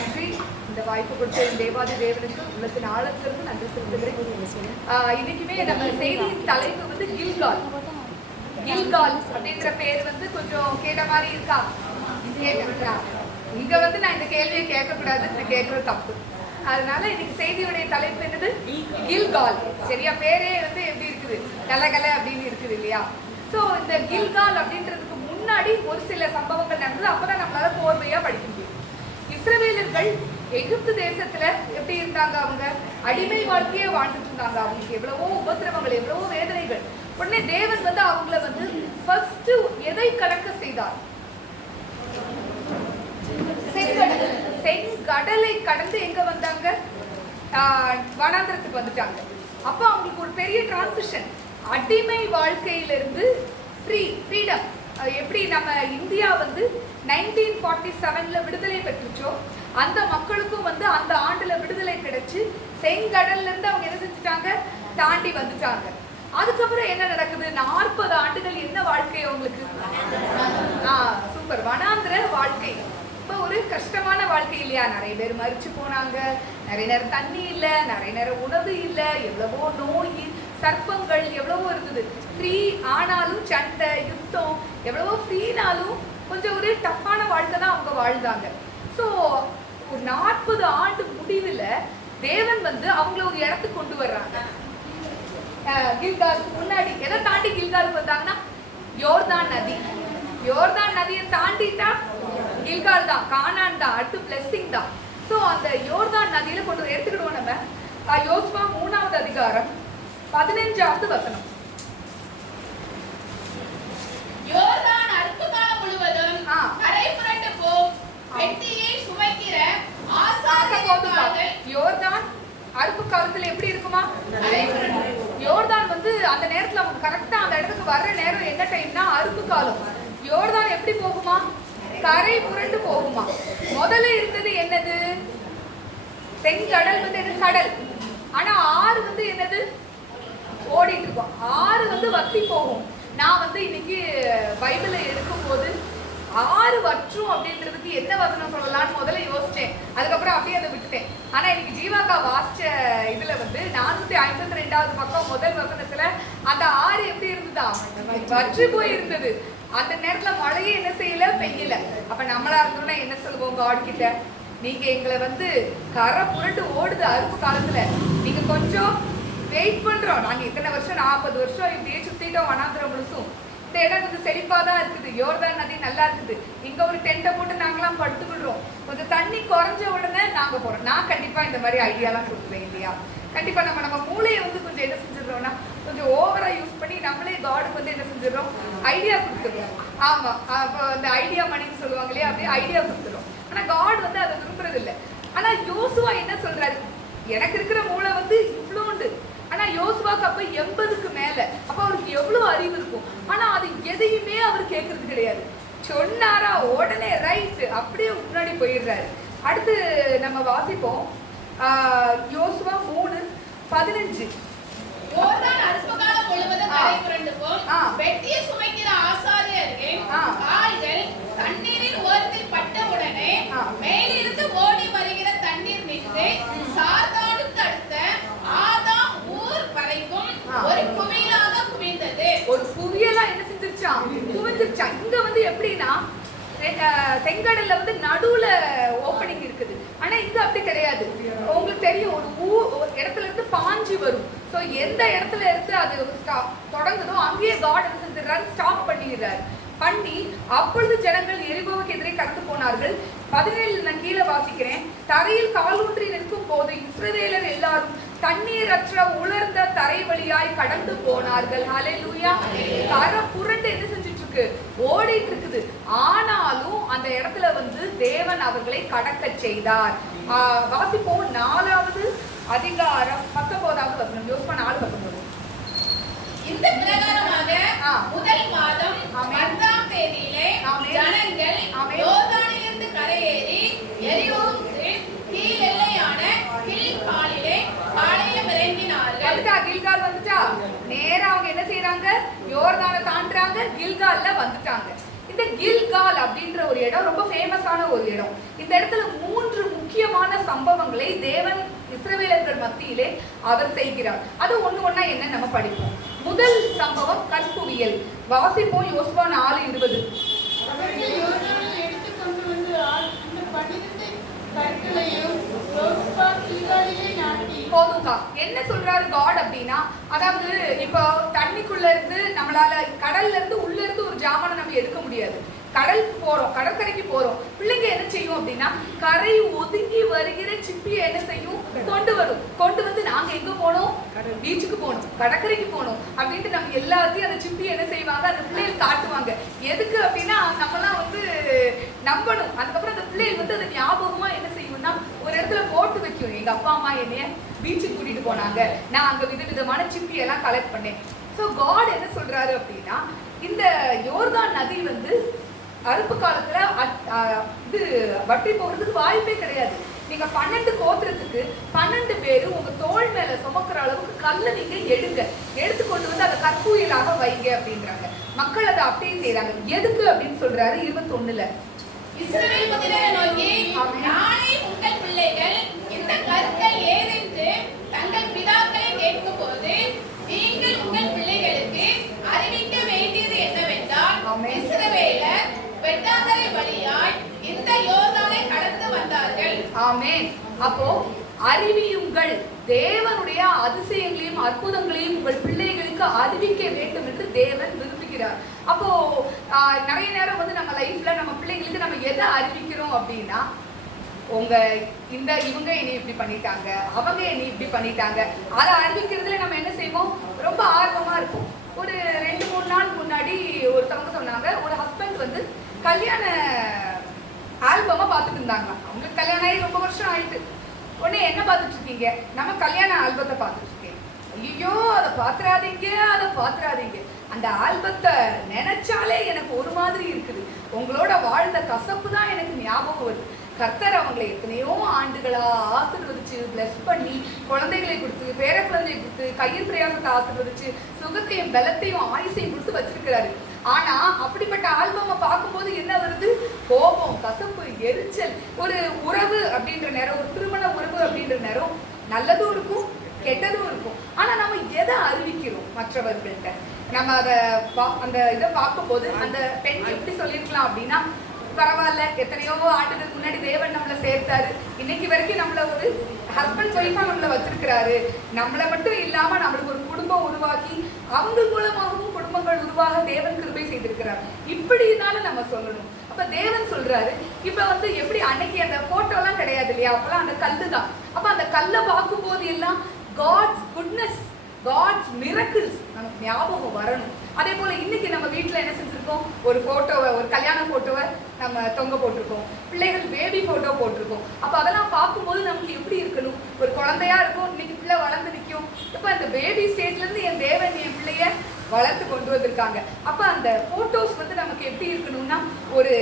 நன்றி. இந்த வாய்ப்பு கொடுத்த தேவாதி தேவனுக்கு உள்ளத்தின் ஆழத்திலிருந்து நன்றி செலுத்துகிறேன். இன்னைக்குமே நம்ம செய்தியின் தலைப்பு வந்து கில்கால். கில்கால் அப்படிங்கிற பேர் வந்து கொஞ்சம் கேட்ட மாதிரி இருக்கா? இங்க வந்து நான் இந்த கேள்வியை கேட்கக்கூடாது, இந்த கேட்கறது தப்பு. அதனால இன்னைக்கு செய்தியுடைய தலைப்பு என்னது? கில்கால். சரியா? பேரே வந்து எப்படி இருக்குது? கலகல அப்படின்னு இருக்குது இல்லையா? ஸோ இந்த கில்கால் அப்படின்றதுக்கு முன்னாடி ஒரு சில சம்பவங்கள் நடந்தது. அப்பதான் நம்மளால கோர்வையா படிக்க முடியும். இஸ்ரவேலர்கள் எகிப்து தேசத்துல எப்படி இருந்தாங்க? அவங்க அடிமை வாழ்க்கையே வாழ்ந்துட்டு இருந்தாங்க. அவங்களுக்கு எவ்வளவோ உபத்திரவங்கள், எவ்வளவோ வேதனைகள். உடனே தேவன் வந்து அவங்கள வந்து ஃபர்ஸ்ட் எதை கடக்க செய்தார்? செங்கடலை கடந்து எங்க வந்தாங்க? வனாந்திரத்துக்கு வந்துட்டாங்க. அப்ப அவங்களுக்கு ஒரு பெரிய டிரான்சிஷன். அடிமை வாழ்க்கையிலிருந்து ஃப்ரீடம். எப்படி நம்ம இந்தியா வந்து 1947ல விடுதலை பெற்றுச்சோ அந்த மக்களுக்கும் வந்து அந்த ஆண்டுல விடுதலை கிடைச்சு செங்கடல்ல இருந்து அவங்க என்ன செஞ்சுட்டாங்க? தாண்டி வந்துட்டாங்க. அதுக்கப்புறம் என்ன நடக்குது? 40 ஆண்டுகள் என்ன வாழ்க்கை அவங்களுக்கு? சூப்பர், வனாந்திர வாழ்க்கை. இப்போ ஒரு கஷ்டமான வாழ்க்கை இல்லையா? நிறைய பேர் மரிச்சு போனாங்க, நிறைய நேரம் தண்ணி இல்லை, நிறைய நேரம் உணவு இல்லை, எவ்வளவோ நோய், சர்ப்பங்கள் எவ்வளவோ இருந்தது. ஃப்ரீ ஆனாலும் சண்டை, யுத்தம், எவ்வளவோ ஃப்ரீனாலும் கொஞ்சம் ஒரு டஃப்பான வாழ்க்கை தான் அவங்க வாழ்ந்தாங்க. ஸோ ஒரு 40 ஆண்டு முடிவில் தேவன் வந்து அவங்கள ஒரு இடத்துக்கு கொண்டு வர்றாங்க. கில்காலுக்கு முன்னாடி எதை தாண்டி கில்காலுக்கு வந்தாங்கன்னா யோர்தான் நதி. யோர்தான் நதியை தாண்டிட்டா கில்கால் தான், கானான் தான், அடுத்து பிளெஸிங் தான். ஸோ அந்த யோர்தான் நதியில கொண்டு எடுத்துக்கிடுவோம் நம்ம. யோசுவா 3வது அதிகாரம் 15வது வசனம். யோர்தான் அறுப்பு காலம் முழுவதும் கரை புரண்டு போம் வெட்டியை சுமைக்கிற ஆசாரியர்கள். யோர்தான் அறுப்பு காலத்துல எப்படி இருக்குமா? யோர்தான் வந்து அந்த நேரத்துல அவங்க கரெக்டா அந்த இடத்துக்கு வர்ற நேரம் என்ன டைம்னா அறுப்பு காலம். யோர்தான் எப்படி போகுமா? கரை புரண்டு போகுமா. முதல்ல இருந்தது என்னது? செங்கடல் வந்து கடல். ஆனா ஆறு வந்து என்னது? ஓடிட்டு இருக்கும். ஆறு வந்து வத்தி போகும். நான் வந்து இன்னைக்கு பைபிளை எடுக்கும் போது ஆறு வற்றும் அப்படின்றதுக்கு என்ன வசனம் சொல்லலாம்னு முதல்ல யோசிச்சேன். அதுக்கப்புறம் அப்படியே அதை விட்டுட்டேன். ஆனா இன்னைக்கு ஜீவாக்கா வாசிச்ச இதுல வந்து 452வது பக்கம் முதல் வசனத்துல அந்த ஆறு எப்படி இருந்ததா? வற்றி போய் இருந்தது. அந்த நேரத்துல மழையே என்ன செய்யல, பெய்யல. அப்ப நம்மளா இருந்தோம்னா என்ன சொல்லுவோம் காட் கிட்ட? நீங்க எங்களை வந்து கரை புரண்டு ஓடுது அறுப்பு காலத்துல, நீங்க கொஞ்சம் வெயிட் பண்றோம். நாங்க இத்தனை வருஷம் 40 வருஷம் இப்படியே சுத்திட்டோம் வனாந்திரம் முழுசும். இந்த இடம் கொஞ்சம் செழிப்பா தான் இருக்குது, யோர்தான் நதி நல்லா இருக்குது, இங்க ஒரு டென்ட்டை போட்டு நாங்களாம் படுத்துக்கிடுறோம், கொஞ்சம் தண்ணி குறைஞ்ச உடனே நாங்க போறோம். நான் கண்டிப்பா இந்த மாதிரி ஐடியாலாம் கொடுக்குறேன் இல்லையா? கண்டிப்பா நம்ம மூளையை வந்து கொஞ்சம் என்ன செஞ்சிடறோம்னா கொஞ்சம் ஓவரா யூஸ் பண்ணி நம்மளே காடுக்கு வந்து என்ன செஞ்சிடறோம்? ஐடியா கொடுத்துருவோம். ஆமா, அப்போ அந்த ஐடியா மணின்னு சொல்லுவாங்க இல்லையா? அப்படியே ஐடியா கொடுத்துரும். ஆனா காட் வந்து அதை விரும்புறது இல்லை. ஆனா யோசுவா என்ன சொல்றாரு? எனக்கு இருக்கிற மூளை வந்து இவ்வளோண்டு. ஆனா யோசுவாக்கு அப்ப 80க்கு மேல. அப்ப அவருக்கு எவ்வளவு அறிவு இருக்கும். ஆனா அது எதையுமே அவர் கேட்கறது கிடையாது. சொன்னாரா உடனே ரைட் அப்படியே முன்னாடி போயிடுறாரு. அடுத்து நம்ம வாசிப்போம் யோசுவா 3:15. யோர்தான் அறுப்பு காலம் முழுவதும் கரை புரண்டு போம் வெட்டியை சுமைக்கிற ஆசாரியர்கள் கால்கள் தண்ணீரின் ஓரத்தில் பட்ட உடனே மேலிருந்து ஓடி வருகிற தண்ணீர் நின்று சார்தானுக்கு அடுத்த ஆதாம் ஊர் வரைக்கும் ஒரு குவியலாக குவிந்தது. ஒரு குவியலா என்ன செஞ்சிருச்சான்? குவிஞ்சிருச்சான். இங்க வந்து எப்படின்னா செங்கடல்ல வந்து நடுவுல ஓப்பனிங் இருக்குது. ஆனா இங்க அப்படி கிடையாது. உங்களுக்கு தெரியும், ஒரு இடத்துல இருந்து பாஞ்சி வரும். ஸோ எந்த இடத்துல இருந்து அது தொடங்குதோ அங்கேயே காட் என்ன செஞ்சிடறாரு? ஸ்டாப் பண்ணிடுறாரு. பண்ணி அப்பொழுது ஜனங்கள் எரிகோவுக்கு எதிரே கடந்து போனார்கள். 17 நான் கீழே வாசிக்கிறேன். தரையில் காலூன்றி நிற்கும் போது இஸ்ரவேலர் எல்லாரும் தண்ணீரற்ற உலர்ந்த தரை வழியாய் கடந்து போனார்கள். ஹல்லேலூயா. கரை புரண்டு என்ன செஞ்சுட்டு இருக்கு? ஓடிட்டு இருக்குது. ஆனாலும் அந்த இடத்துல வந்து தேவன் அவர்களை கடக்க செய்தார். வாசிப்போம் 4வது அதிகாரம் 19வது வசனம். யோசுவா 4:19. இந்த பிரகாரமாக முதல் மாதம் 10ஆம் தேதியிலே ஜனங்கள் யோர்தானிலிருந்து கரையேறி எரிகோவுக்கு கீழ் எல்லையான கில்காலிலே பாளையம் இறங்கினார்கள். கில்கால் வந்துட்டா நேரா அவங்க என்ன செய்யறாங்க? யோர்தானை தாண்டுறாங்க, கில்கால்ல வந்துட்டாங்க. இந்த கில்கால் அப்படின்ற ஒரு இடம் ரொம்ப ஃபேமஸான ஒரு இடம். இந்த இடத்துல 3 முக்கிய சம்பவங்களை தேவன் இஸ்ரவேலர்கள் மத்தியிலே அவர் செய்கிறார். அது ஒண்ணா என்ன நம்ம படிப்போம். முதல் சம்பவம் கற்புவியல். வாசிப்போம் யோசுவா 4:20. போதுங்கா. என்ன சொல்றாரு காட் அப்படின்னா, அதாவது இப்போ தண்ணிக்குள்ள இருந்து நம்மளால கடல்ல இருந்து உள்ள இருந்து ஒரு ஜாமானை நம்ம எடுக்க முடியாது. கடலுக்கு போறோம், கடற்கரைக்கு போறோம், பிள்ளைங்க என்ன செய்யும் அப்படின்னா கரை ஒதுங்கி வருகிற சிப்பியை என்ன செய்யும், கொண்டு வரும். கொண்டு வந்து நாங்க எங்க போனோம், பீச்சுக்கு போனோம், கடற்கரைக்கு போனோம் அப்படின்ட்டு நம்ம எல்லாத்தையும் அந்த சிப்பியை என்ன செய்வாங்க, அந்த பிள்ளைகள் காட்டுவாங்க. எதுக்கு அப்படின்னா நம்மலாம் வந்து நம்பணும். அதுக்கப்புறம் அந்த பிள்ளைகள் வந்து அதை ஞாபகமா என்ன செய்யும்னா ஒரு இடத்துல போட்டு வைக்கும். எங்க அப்பா அம்மா என்னைய பீச்சுக்கு கூட்டிட்டு போனாங்க, நான் அங்க விதவிதமான சிப்பி எல்லாம் கலெக்ட் பண்ணேன். ஸோ காட் என்ன சொல்றாரு அப்படின்னா, இந்த யோர்தான் நதி வந்து அறுப்பு காலத்துல இது வட்டி போகிறதுக்கு வாய்ப்பே கிடையாது. நீங்க 12 கோத்திரத்துக்கு 12 பேரு உங்க தோள் மேல சுமக்கிற அளவுக்கு கல்ல நீங்க எடுத்து கொண்டு வந்து அதை கற்பூயலாக வைங்க அப்படின்றாங்க. மக்கள் அதை அப்படியே செய்யறாங்க. எதுக்கு அப்படின்னு சொல்றாரு 21ல. இஸ்ரவேல் புத்திரரை நோக்கி, நானே உங்கள் பிள்ளைகள் இந்த கற்கள் ஏதென்று தங்கள் பிதாக்களை கேட்கும்போது நீங்கள் உங்கள் பிள்ளைகளுக்கு அறிவிக்க வேண்டியது என்னவென்றால், இஸ்ரவேலர் வெட்டாந்தரை வழியாய் இந்த யோர்தானை கடந்து வந்தார்கள். ஆமென். அப்போ அறிவியுங்கள், தேவனுடைய அதிசயங்களையும் அற்புதங்களையும் உங்கள் பிள்ளைகளுக்கு அறிவிக்க வேண்டும் என்று தேவன் விரும்புகிறார். அப்போ நிறைய நேரம் வந்து நம்ம லைஃப்ல நம்ம பிள்ளைங்களுக்கு நம்ம எதை அறிவிக்கிறோம் அப்படின்னா, இவங்க என்னை இப்படி பண்ணிட்டாங்க, அவங்க என்னை இப்படி பண்ணிட்டாங்க, அதை அறிவிக்கிறதுல நம்ம என்ன செய்வோம், ரொம்ப ஆர்வமா இருப்போம். ஒரு 2-3 நாள் முன்னாடி ஒருத்தவங்க சொன்னாங்க, ஒரு ஹஸ்பண்ட் வந்து கல்யாண ஆல்பமா பார்த்துட்டு இருந்தாங்க. அவங்களுக்கு கல்யாணம் ஆகி ரொம்ப வருஷம் ஆயிட்டு. உடனே என்ன பார்த்துட்டு இருக்கீங்க, நம்ம கல்யாண ஆல்பத்தை பார்த்துட்டு இருக்கேன். ஐயோ அதை பாத்துறாதீங்க, அந்த ஆல்பத்தை நினைச்சாலே எனக்கு ஒரு மாதிரி இருக்குது. உங்களோட வாழ்ந்த கசப்பு தான் எனக்கு ஞாபகம் வருது. கர்த்தர் அவங்களை எத்தனையோ ஆண்டுகளா ஆசீர்வதிச்சு பிளஸ் பண்ணி குழந்தைகளை கொடுத்து, பேர குழந்தையை கொடுத்து, கையில் பிரயாசத்தை ஆசீர்வதிச்சு சுகத்தையும் பலத்தையும் ஆயுசையும் கொடுத்து வச்சிருக்கிறாரு. ஆனா அப்படிப்பட்ட ஆல்பமை பார்க்கும்போது என்ன வருது, கோபம், கசப்பு, எரிச்சல். ஒரு உறவு அப்படின்ற நேரம், ஒரு திருமண உறவு அப்படின்ற நேரம் நல்லதும் இருக்கும் கெட்டதும் இருக்கும். ஆனா நம்ம எதை அறிவிக்கிறோம் மற்றவர்கள்ட்ட, நம்ம அந்த இதை பார்க்கும்போது அந்த பெண் எப்படி சொல்லியிருக்கலாம் அப்படின்னா, பரவாயில்ல, எத்தனையோ ஆண்டுகள் முன்னாடி தேவன் நம்மளை சேர்த்தாரு, இன்னைக்கு வரைக்கும் நம்மள ஒரு ஹஸ்பண்ட் ஒய்ஃபா நம்மளை வச்சிருக்கிறாரு, நம்மளை மட்டும் இல்லாம நம்மளுக்கு ஒரு குடும்பம் உருவாக்கி அவங்க மூலமாகவும் குடும்பங்கள் உருவாக தேவன் கிருபை செய்திருக்கிறார். இப்படினால நம்ம சொல்லணும். அப்ப தேவன் சொல்றாரு, இப்ப வந்து எப்படி அன்னைக்கு அந்த போட்டோ எல்லாம் கிடையாது இல்லையா, அப்பெல்லாம் அந்த கல்லு தான். அப்ப அந்த கல்லை பார்க்கும் போது எல்லாம் காட்ஸ் குட்னஸ், காட்ஸ் மிரக்கிள்ஸ் நமக்கு ஞாபகம் வரணும். அதே போல இன்னைக்கு நம்ம வீட்டுல என்ன செஞ்சிருக்கோம், ஒரு போட்டோவை, ஒரு கல்யாண போட்டோவை நம்ம தொங்க போட்டிருக்கோம், பிள்ளைகள் பேபி போட்டோ போட்டிருக்கோம். அப்ப அதெல்லாம் பார்க்கும்போது நமக்கு எப்படி இருக்கணும், ஒரு குழந்தையா இருக்கும், இன்னைக்கு பிள்ளை வளர்ந்து நிற்கும். இப்ப அந்த பேபி ஸ்டேஜ்ல இருந்து என் தேவன் என் பிள்ளைய வளர்த்து கொண்டு வந்திருக்காங்க. அப்ப அந்த போட்டோஸ் வந்து நமக்கு எப்படி இருக்கணும்னா ஒரு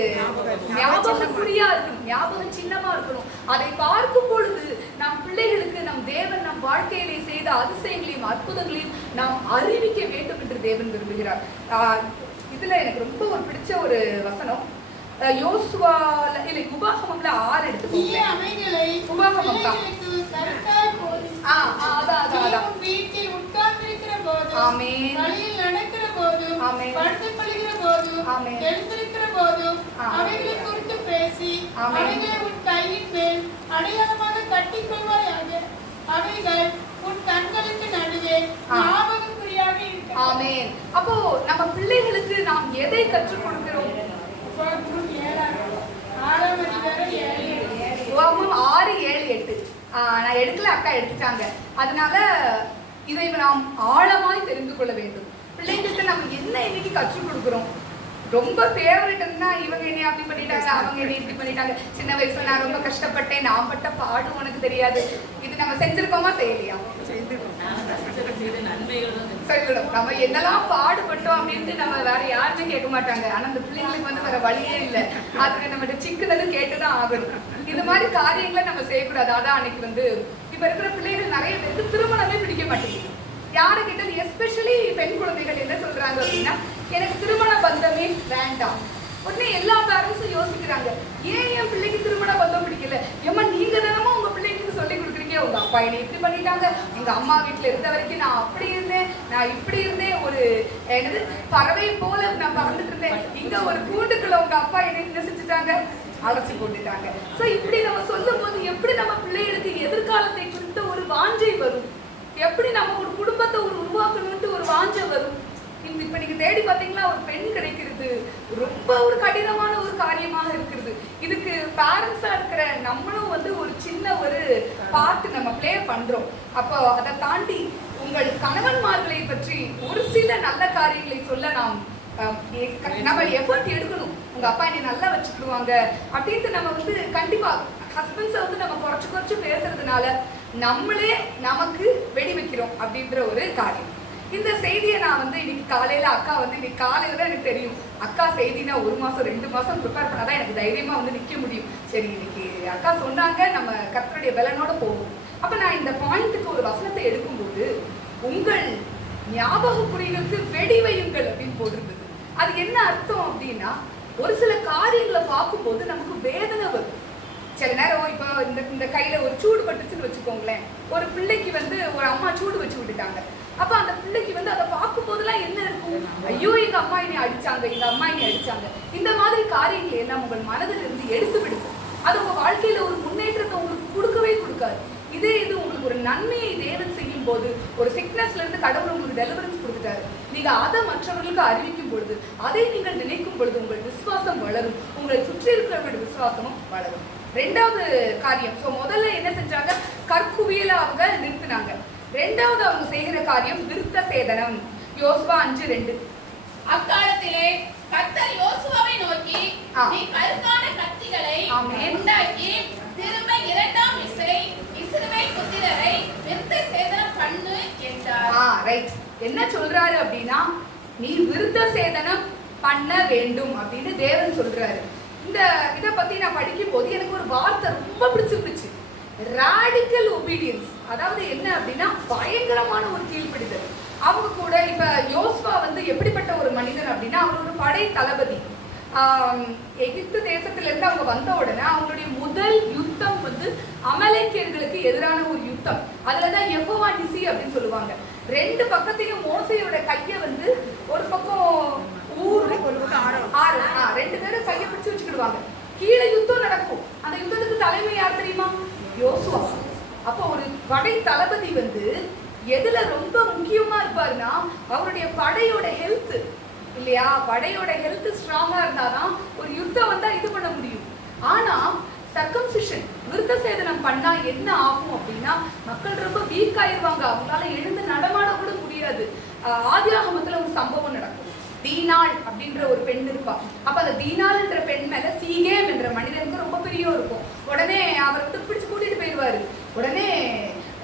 ஞாபகக்குறியா இருக்கணும், ஞாபகம் சின்னமா இருக்கணும். அதை பார்க்கும் பொழுது நம் பிள்ளைகளுக்கு நம் தேவன் நம் வாழ்க்கையிலே செய்த அதிசயங்களையும் அற்புதங்களையும் நாம் அறிவிக்க வேண்டும் என்று தேவன் விரும்புகிறார். இதுல எனக்கு ரொம்ப ஒரு பிடிச்ச ஒரு வசனம், யோசுவால இல்லை உபாகமம்ல 6 எடுத்துக்கோங்க. உபாகமம் தான். வீட்டில் உட்கார்ந்திருக்கிற போது, வழியில் நடக்கிற போது, படுத்துக் கொள்கிற போது, எழுந்திருக்கிற போது அவைகளை குறித்து பேசி அவைகளை உன் கையின் மேல் அடையாளமாக கட்டிக் கொள்வாயாக. அவைகள் உன் கண்களுக்கு நடுவே ஞாபகக்குறியாக இருக்க. ஆமென். அப்போ நம்ம பிள்ளைகளுக்கு நாம் எதை கற்றுக் கொடுக்கிறோம்? 6:7-8 நான் எடுக்கல, அக்கா எடுத்துட்டாங்க. அதனால இதை நாம் ஆழமாய் தெரிந்து கொள்ள வேண்டும். பிள்ளைங்களுக்கு நம்ம என்ன இன்னைக்கு கற்றுக் கொடுக்குறோம்? ரொம்ப ஃபேவரட்னா இவங்க என்னை அப்படி பண்ணிட்டாங்க, அவங்க என்னை இப்படி பண்ணிட்டாங்க, சின்ன வயசுல நான் ரொம்ப கஷ்டப்பட்டேன், நான் பட்ட பாடு உனக்கு தெரியாது. இது நம்ம செஞ்சிருக்கோமா செய்யலையா? சொல்லணும். நம்ம என்னெல்லாம் பாடுபட்டோம் அப்படின்ட்டு நம்ம வேற யாருமே கேட்க மாட்டாங்க. ஆனா அந்த பிள்ளைங்களுக்கு வந்து வேற வழியே இல்லை, அதுக்கு நம்ம சிக்குனது கேட்டுதான் ஆகணும். இது மாதிரி காரியங்களை நம்ம செய்யக்கூடாது. அதான் அன்னைக்கு வந்து இப்ப இருக்கிற பிள்ளைகள் நிறைய பேருக்கு திருமணமே பிடிக்க மாட்டேங்குது. யாரை கேட்டாலும் எஸ்பெஷலி பெண் குழந்தைகள் என்ன சொல்றாங்க அப்படின்னா, எனக்கு திருமண பந்தமே வேண்டாம். உடனே எல்லா பேரண்ட்ஸும் யோசிக்கிறாங்க, ஏன் என் பிள்ளைக்கு திருமண பந்தம் பிடிக்கல? ஏமா நீங்க தானமா உங்க பிள்ளை அப்பா என்னை இப்படி பண்ணிட்டாங்க, எங்க அம்மா வீட்டுல இருந்த வரைக்கும் நான் அப்படி இருந்தேன், நான் இப்படி இருந்தேன், ஒரு என்னது பறவை போல நான் பறந்துட்டு இருந்தேன், இங்க ஒரு கூண்டுக்குள்ள உங்க அப்பா என்னை என்ன செஞ்சுட்டாங்க, அழைச்சி போட்டுட்டாங்க. சோ இப்படி நம்ம சொல்லும் போது எப்படி நம்ம பிள்ளைகளுக்கு எதிர்காலத்தை குறித்த ஒரு வாஞ்சை வரும், எப்படி நம்ம ஒரு குடும்பத்தை உருவாக்கணும்ட்டு ஒரு வாஞ்சை வரும். இப்ப நீங்க தேடி பாத்தீங்களா, ஒரு பெண் கிடைக்கிறது ரொம்ப ஒரு கடினமான ஒரு காரியமாக இருக்கிறது. இதுக்கு பேரண்ட்ஸா இருக்கிற நம்மளும் வந்து ஒரு சின்ன ஒரு பார்ட் நம்ம பிளே பண்றோம். அப்போ அதை தாண்டி உங்கள் கணவன்மார்களை பற்றி ஒரு சில நல்ல காரியங்களை சொல்ல நம்ம எஃபர்ட் எடுக்கணும். உங்க அப்பா என்னை நல்லா வச்சுக்கிடுவாங்க அப்படின்ட்டு நம்ம வந்து கண்டிப்பா ஹஸ்பண்ட்ஸை வந்து நம்ம குறைச்சு பேசுறதுனால நம்மளே நமக்கு வெடி வைக்கிறோம் அப்படின்ற ஒரு காரியம். இந்த செய்தியை நான் வந்து இன்னைக்கு காலையில அக்கா வந்து இன்னைக்கு காலையில தான் எனக்கு தெரியும், அக்கா செய்தினா 1 மாசம் 2 மாசம் ப்ரிப்பேர் பண்ணாதான் எனக்கு தைரியமா வந்து நிக்க முடியும். சரி இன்னைக்கு அக்கா சொன்னாங்க, நம்ம கர்த்தருடைய பலனோட போவோம். அப்ப நான் இந்த பாயிண்ட்டுக்கு ஒரு வசனத்தை எடுக்கும்போது, உங்கள் ஞாபக குறிகளுக்கு வெடி வையுங்கள் அப்படின்னு போட்டிருந்தது. அது என்ன அர்த்தம் அப்படின்னா, ஒரு சில காரியங்களை பார்க்கும்போது நமக்கு வேதனை வரும். சில நேரம் இப்போ இந்த கையில ஒரு சூடு பட்டுச்சுன்னு வச்சுக்கோங்களேன், ஒரு பிள்ளைக்கு வந்து ஒரு அம்மா சூடு வச்சு விட்டுட்டாங்க. அப்ப அந்த பிள்ளைக்கு வந்து அதை பார்க்கும் போதெல்லாம் என்ன இருக்கும், ஐயோ எங்க அம்மா என்னை அடிச்சாங்க, எங்க அம்மா என்னை அடிச்சாங்க. இந்த மாதிரி காரியங்களை எல்லாம் உங்கள் மனதில் இருந்து எடுத்து விடுக்கும். அது உங்க வாழ்க்கையில ஒரு முன்னேற்றத்தை உங்களுக்கு கொடுக்கவே கொடுக்காது. இது உங்களுக்கு ஒரு நன்மையை தேவன் செய்யும் போது, ஒரு சிக்னஸ்ல இருந்து கடவுள் உங்களுக்கு டெலிவரன்ஸ் கொடுத்துட்டாரு, நீங்க அதை மற்றவர்களுக்கு அறிவிக்கும் பொழுது, அதை நீங்கள் நினைக்கும் பொழுது உங்கள் விசுவாசம் வளரும், உங்களை சுற்றி இருக்கிறவங்களுடைய விசுவாசமும் வளரும். 2வது காரியம், முதல்ல என்ன செஞ்சாங்க, கற்குவியலை அவங்க நிறுத்தினாங்க. 2வது அவங்க செய்கிற காரியம் விருத்த சேதனம். யோசுவா 5:2. அக்காலத்திலே கர்த்தர் யோசுவாவை நோக்கி, நீ கருக்கான கத்திகளை உண்டாக்கி திரும்ப 2ஆம் இஸ்ரவேல் புத்திரரை விருத்த சேதனம் பண்ணு என்றார். ரைட். என்ன சொல்றாரு அப்படின்னா, நீ விருத்த சேதனம் பண்ண வேண்டும் அப்படின்னு தேவன் சொல்றாரு. இந்த இதை பத்தி நான் படிக்கும் போது எனக்கு ஒரு வார்த்தை ரொம்ப பிடிச்சிருந்துச்சு, ராடிக்கல் ஒபீடியன்ஸ். அதாவது என்ன அப்படின்னா, பயங்கரமான ஒரு கீழ்ப்படிதல். அவங்க கூட இப்ப யோசுவா வந்து எப்படிப்பட்ட ஒரு மனிதன் அப்படின்னா, அவர் ஒரு படை தளபதி. எகிப்து தேசத்துல இருந்து அவங்க வந்த உடனே அவங்களுடைய முதல் யுத்தம் வந்து அமலேக்கியர்களுக்கு எதிரான ஒரு யுத்தம். அதுலதான் யெகோவா நிசி அப்படின்னு சொல்லுவாங்க. 2 பக்கத்தையும் மோசையோட கைய வந்து ஒரு பக்கம் ஊரு ஒரு பக்கம் ஆறு 2 பேரும் கையை பிடிச்சு வச்சுக்கிடுவாங்க. கீழே யுத்தம் நடக்கும். அந்த யுத்தத்துக்கு தலைமை யார் தெரியுமா, யோசுவா. அப்போ ஒரு படை தளபதி வந்து எதுல ரொம்ப முக்கியமா இருப்பாருன்னா, அவருடைய படையோட ஹெல்த் இல்லையா, படையோட ஹெல்த் ஸ்ட்ராங்கா இருந்தாதான் ஒரு யுத்தம் வந்தா இது பண்ண முடியும். ஆனா சர்க்கம்சிஷன், விருத்த சேதனம் பண்ணா என்ன ஆகும் அப்படின்னா, மக்கள் ரொம்ப வீக் ஆயிருவாங்க, அவங்களால எழுந்து நடமாட கூட முடியாது. ஆதியாகமத்துல ஒரு சம்பவம் நடக்கும். தீனாள் அப்படின்ற ஒரு பெண் இருப்பா. அப்ப அந்த தீனாள் என்ற பெண் மேல சீகேம் என்ற மனிதனுக்கு ரொம்ப பிரியம் இருக்கும். உடனே அவர் வந்து பிடிச்சு கூட்டிட்டு போயிடுவாரு. உடனே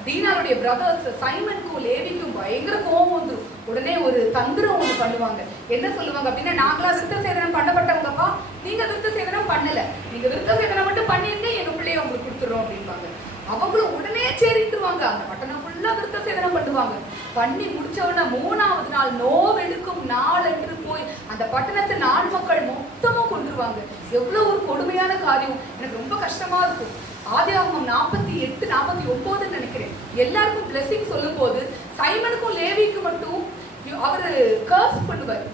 தீனாளுடைய பிரதர்ஸ் சைமனுக்கும் லேவிக்கும் பயங்கர கோபம் வந்துடும். உடனே ஒரு தந்திரம் ஒன்று பண்ணுவாங்க. என்ன சொல்லுவாங்க அப்படின்னா, நாங்களா விருத்த சேதனம் பண்ணப்பட்டவங்கப்பா, நீங்க விருத்த சேதனம் பண்ணல, நீங்க விருத்த சேதனம் மட்டும் பண்ணிருந்தே எங்க பிள்ளைய உங்களுக்கு கொடுத்துடுறோம் அப்படின்பாங்க. அவங்களும் உடனே சேரிட்டுருவாங்க. அந்த பட்டணம் ஃபுல்லா விருத்த சேதனம் பண்ணுவாங்க. பண்ணி முடிச்சவன 3ஆவது நாள் நோவெடுக்கும் நாள் என்று போய் அந்த பட்டணத்து நாள் மக்கள் மொத்தமும் கொண்டுருவாங்க. எவ்வளவு ஒரு கொடுமையான காரியம். எனக்கு ரொம்ப கஷ்டமா இருக்கும். ஆதியாகமம் 48, 49 நினைக்கிறேன். எல்லாருக்கும் பிளெஸிங் சொல்லும் போது சைமனுக்கும் லேவிக்கும் மட்டும் அவரு கர்ஸ் பண்ணுவார்.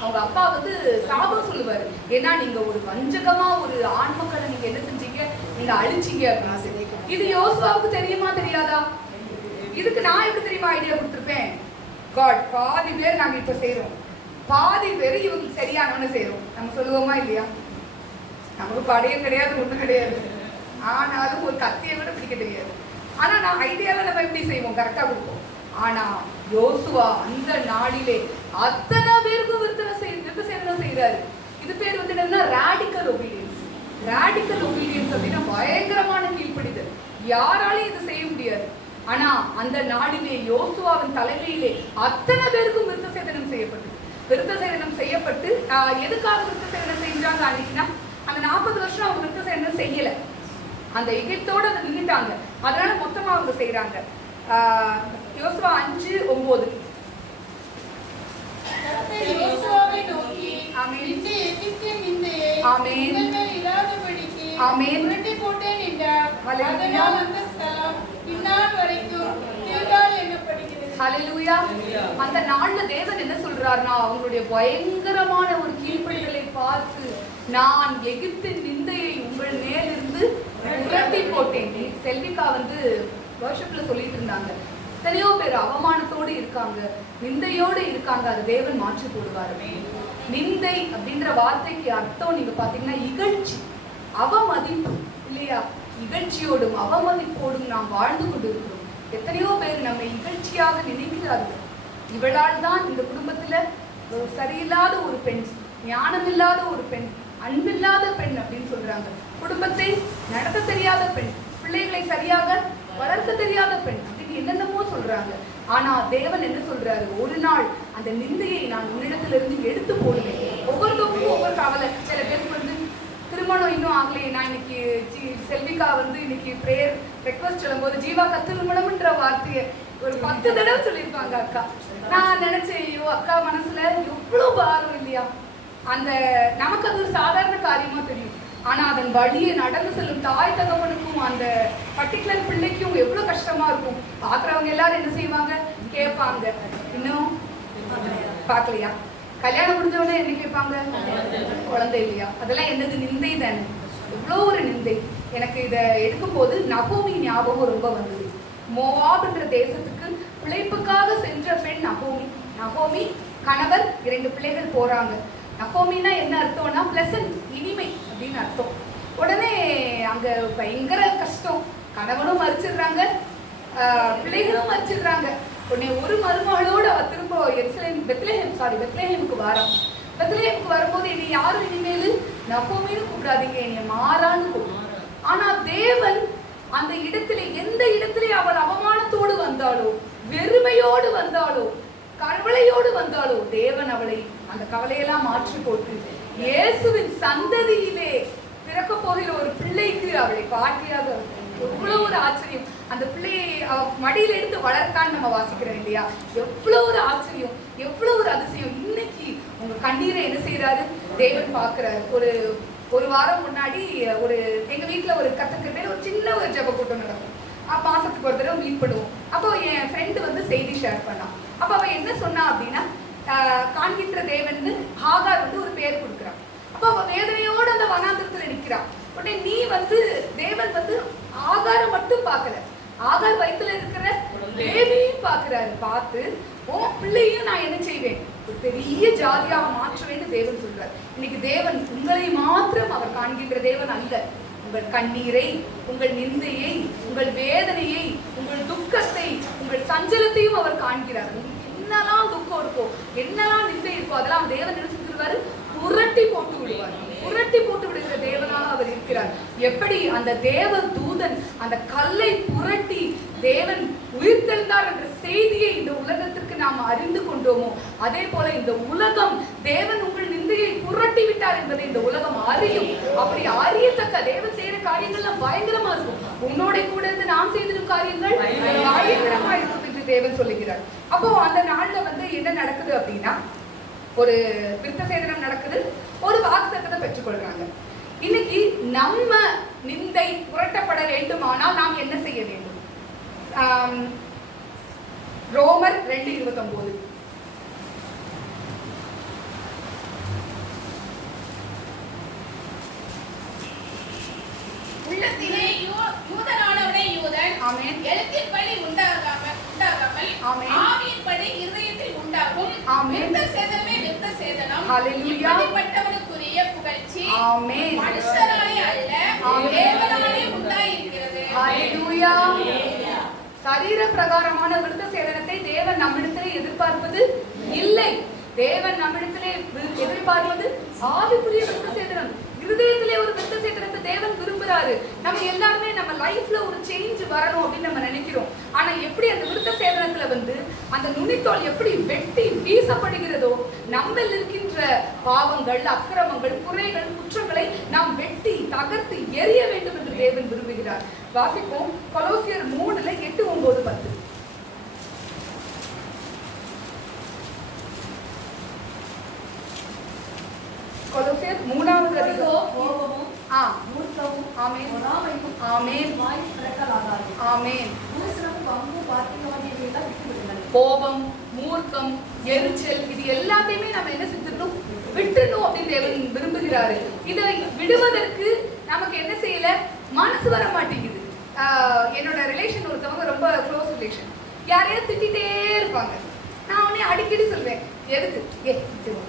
அவங்க அப்பா வந்து சாபம் சொல்லுவாரு. ஏன்னா நீங்க ஒரு வஞ்சகமா ஒரு ஆண் மக்களை நீங்க என்ன செஞ்சீங்க, நீங்க அழிச்சீங்க அப்படின்னு. இது யோசுவாவுக்கு தெரியுமா தெரியாதா? இதுக்கு நான் எப்படி தெரியுமா ஐடியா கொடுத்துருப்பேன், காட் பாதி பேர் நாங்க இப்ப செய்யறோம், பாதி பேர் இவங்க சரியானவன்னு செய்யறோம். நம்ம சொல்லுவோமா இல்லையா? நமக்கு படையும் கிடையாது, ஒண்ணும் கிடையாது, ஆனாலும் ஒரு கத்தியை விட பிடிக்க தெரியாது. ஆனா நான் ஐடியால நம்ம எப்படி செய்வோம், கரெக்டா கொடுப்போம். ஆனா யோசுவா அந்த நாளிலே அத்தனை பேருக்கும் விருத்த சேதனம் செய்யறாரு. இது பேர் வந்து என்னன்னா ராடிக்கல் ஒபீடியன்ஸ். ராடிக்கல் ஒபீடியன்ஸ் அப்படின்னா பயங்கரமான கீழ்ப்படிதல். யாராலையும் இது செய்ய முடியாது. ஆனா அந்த நாளிலே யோசுவாவின் தலைமையிலே அத்தனை பேருக்கும் விருத்த சேதனம் செய்யப்பட்டது. விருத்த சேதனம் செய்யப்பட்டு எதுக்காக விருத்த சேதனம் செஞ்சாங்க அப்படின்னா, அந்த 40 வருஷம் அவங்க விருத்த சேதனம் செய்யல, அந்த எகிப்தோட அதை நின்றுட்டாங்க. அதனால மொத்தமா அவங்க செய்யறாங்க. யோசுவா 5:9. யோசுவாவை நோக்கி, ஆமென், இந்த எகிப்தியன் நிந்தையை ஆமென், உங்கள் மேல் இராதபடிக்கு ஆமென், உருட்டி போட்டேன் என்றார். அதனால் அந்த ஸ்தலம் பின்னாக ஹல்லேலூயா. அந்த நாள்ல தேவன் என்ன சொல்றாருன்னா, அவங்களுடைய பயங்கரமான ஒரு கீழ்ப்படிதலை பார்த்து, நான் எகிப்தின் நிந்தையை உங்கள் மேலிருந்து புரட்டி போட்டேன். செல்விகா வந்து வர்ஷிப்ல சொல்லிட்டு இருந்தாங்க, எத்தனையோ பேர் அவமானத்தோடு இருக்காங்க, நிந்தையோடு இருக்காங்க, அது தேவன் மாற்றி போடுவாருமே. நிந்தை அப்படின்ற வார்த்தைக்கு அர்த்தம் நீங்க பாத்தீங்கன்னா இகழ்ச்சி, அவமதிப்பு இல்லையா? இகழ்ச்சியோடும் அவமதிப்போடும் நாம் வாழ்ந்து கொண்டிருக்கிறோம். எத்தனையோ பேர் நம்மை இகழ்ச்சியாக நினைக்கிறார்கள். இவளால் தான் இந்த குடும்பத்துல சரியில்லாத ஒரு பெண், ஞானமில்லாத ஒரு பெண், அன்பில்லாத பெண் அப்படின்னு சொல்றாங்க. குடும்பத்தை நடத்த தெரியாத பெண், பிள்ளைகளை சரியாக வளர்க்க தெரியாத பெண் அப்படின்னு என்னென்னமோ சொல்றாங்க. ஆனா தேவன் என்ன சொல்றாரு, ஒரு நாள் அந்த நிந்தையை நான் உன்னிடத்திலிருந்து எடுத்து போடுவேன். ஒவ்வொருத்தவங்களுக்கும் ஒவ்வொரு கவலை. சில பேருக்கு வந்து திருமணம் இன்னும் ஆகலையே, நான் இன்னைக்கு செல்விகா வந்து இன்னைக்கு பிரேயர் ரெக்வஸ்ட் சொல்லும்போது ஜீவாக்கா திருமணம்ன்ற வார்த்தையை ஒரு 10 தடவை சொல்லியிருப்பாங்க அக்கா. நான் நினைச்சேன், ஐயோ அக்கா மனசுல எவ்வளவு பாரம் இல்லையா? அந்த நமக்கு அது ஒரு சாதாரண காரியமா தெரியும். ஆனா அதன் வழியை நடந்து செல்லும் தாய் தகவனுக்கும் அந்த பர்டிகுலர் பிள்ளைக்கும் எவ்வளவு கஷ்டமா இருக்கும். பாக்குறவங்க எல்லாரும் என்ன செய்வாங்க, கேட்பாங்க, இன்னும் பாக்கலையா, கல்யாணம் முடிஞ்சவொடனே என்ன கேட்பாங்க, குழந்தை இல்லையா? அதெல்லாம் என்னது, நிந்தை தானே, எவ்வளோ ஒரு நிந்தை. எனக்கு இதை எடுக்கும் போது நகோமி ஞாபகம் ரொம்ப வந்தது. மோவாப்ன்ற தேசத்துக்கு பிழைப்புக்காக சென்ற பெண் நகோமி. நகோமி கணவர் 2 பிள்ளைகள் போறாங்க. நகோமின்னா என்ன அர்த்தம்னா பிளசன்ட், இனிமை அப்படின்னு அர்த்தம். உடனே அங்க பயங்கர கஷ்டம், கணவனும் மறிச்சிடுறாங்க, பிள்ளைகளும் மறிச்சிடுறாங்க. உடனே ஒரு மருமகளோடு அவ திரும்ப பெத்லஹேமுக்கு வாரான். பெத்லஹேமுக்கு வரும்போது என்னை யாரும் இனிமேல் நகோமின்னு கூப்பிடாதீங்க, என்னை மாறான்னு கூப்பிடுறாங்க. ஆனா தேவன் அந்த இடத்துல, எந்த இடத்துல அவள் அவமானத்தோடு வந்தாளோ, வெறுமையோடு வந்தாளோ, கவலையோடு வந்தாளோ, தேவன் அவளை அந்த கவலையெல்லாம் மாற்றி போட்டு இயேசுவின் சந்ததியிலே பிறக்க போகிற ஒரு பிள்ளைக்கு அவளை பாட்டியாக, எவ்வளவு ஒரு ஆச்சரியம். அந்த பிள்ளையை மடியில இருந்து வளர்க்கான்னு நம்ம வாசிக்கிறோம் இல்லையா? எவ்வளவு ஒரு ஆச்சரியம், எவ்வளவு ஒரு அதிசயம். இன்னைக்கு உங்க கண்ணீரை என்ன செய்யறாரு தேவன் பார்க்கிறாரு. ஒரு வாரம் முன்னாடி எங்க வீட்டுல ஒரு கத்துக்கிட்டே ஒரு சின்ன ஒரு ஜெப கூட்டம் நடக்கும். மாசத்துக்கு ஒரு தடவை மீட் பண்ணுவோம். அப்போ என் ஃப்ரெண்டு வந்து செய்தி ஷேர் பண்ணான். அப்ப அவ என்ன சொன்னா அப்படின்னா, காண்கின்ற தேவன் ஆகார் வந்து ஒரு பேர் கொடுக்குறான். அப்ப அவ வேதனையோட அந்த வனாந்திரத்துல நிற்கிறான். உடனே நீ வந்து தேவன் வந்து ஆகாரம் மட்டும் பார்க்கல, ஆகார் வயிற்றுல இருக்கிற பேபியும் பார்க்கிறாரு. பார்த்து உன் பிள்ளையும் நான் என்ன செய்வேன், ஒரு பெரிய ஜாதியாக மாற்றுவேன்னு தேவன் சொல்றாரு. இன்னைக்கு தேவன் உங்களை மாத்திரம் அவர் காண்கின்ற தேவன் அல்ல. உங்கள் கண்ணீரை, உங்கள் நிந்தையை, உங்கள் வேதனையை, உங்கள் துக்கத்தை, உங்கள் சஞ்சலத்தையும் அவர் காண்கிறார். என்னெல்லாம் துக்கம் இருக்கோ, என்னெல்லாம் நிந்தை இருக்கோ, அதெல்லாம் தேவன் என்ன செஞ்சிருவாரு, புரட்டி போட்டு விடுவார். புரட்டி போட்டு விடுகிற தேவனாக அவர் இருக்கிறார். எப்படி அந்த தேவ தூதன் அந்த கல்லை புரட்டி தேவன் உயிர்த்தெழுந்தார் என்ற செய்தியை இந்த உலகத்திற்கு நாம் அறிந்து கொண்டோமோ, அதே போல இந்த உலகம் தேவன் உங்கள் நிந்தையை புரட்டி விட்டார் என்பதை இந்த உலகம் அறியும். அப்படி அறியத்தக்க தேவன் செய்யற காரியங்கள்லாம் பயங்கரமா இருக்கும். உன்னோட கூட இருந்து நாம் செய்திருக்கும் காரியங்கள் பயங்கரமா இருக்கும் என்று தேவன் சொல்லுகிறார். அப்போ அந்த நாள்ல வந்து என்ன நடக்குது அப்படின்னா, ஒரு விருத்த சேதனம் நடக்குது, ஒரு வாக்குத்தத்தத்தை பெற்றுக்கொள்றாங்க. இன்னைக்கு நம்ம நிந்தை புரட்டப்பட வேண்டுமானால் நாம் என்ன செய்ய வேண்டும்? ரோமர் 2:29 உள்ளத்திலே யூதனானவனே யூதன், ஆமென், எழுத்தின்படி உண்டாகாமல் ஆமென், ஆவியின்படி இருதயத்தில் உண்டாகும், ஆமென், விருத்த சேதனமே விருத்த சேதனம், ஹல்லேலூயா, இப்படிப்பட்டவனுக்குரிய புகழ்ச்சி ஆமென், மனுஷராலே அல்ல ஆமென், தேவனாலே உண்டாயிருக்கிறது. ஹல்லேலூயா. சரீர பிரகாரமான விருத்த சேதனத்தை தேவன் நம்மிடத்திலே எதிர்பார்ப்பது இல்லை. தேவன் நம்மிடத்திலே எதிர்பார்ப்பது ஆவிக்குரிய விருத்த சேதனம். இருதயத்திலே ஒரு விருத்த சேதனத்தை தேவன் விரும்புறாரு. நம்ம எல்லாருமே நம்ம லைஃப்ல ஒரு சேஞ்ச் வரணும் அப்படின்னு நம்ம நினைக்கிறோம். ஆனா எப்படி அந்த விருத்த சேதனத்துல வந்து அந்த நுனித்தோல் எப்படி வெட்டி வீசப்படுகிறதோ, நம்மில் இருக்கின்ற பாவங்கள், அக்கிரமங்கள், குறைகள், குற்றங்களை நாம் வெட்டி தகர்த்து எரிய வேண்டும் என்று தேவன் விரும்புகிறார். வாசிப்போம் கொலோசியர் 3:8-9-10. கொலோசியர் 3வது அதிகாரம். கோபமும் மூர்க்கமும் ஆமென் ஆமென் ஆமென். கோபம், மூர்க்கம், எரிச்சல் இது எல்லாத்தையுமே நம்ம என்ன செஞ்சிடணும், விட்டுணும் அப்படின்னு தேவன் விரும்புகிறாரு. இதை விடுவதற்கு நமக்கு என்ன செய்யல, மனசு வர மாட்டேங்குது. என்னோட ரிலேஷன் ஒருத்தவங்க ரொம்ப க்ளோஸ் ரிலேஷன், யாரையா திட்டிகிட்டே இருப்பாங்க. நான் உடனே அடிக்கடி சொல்வேன், எதுக்கு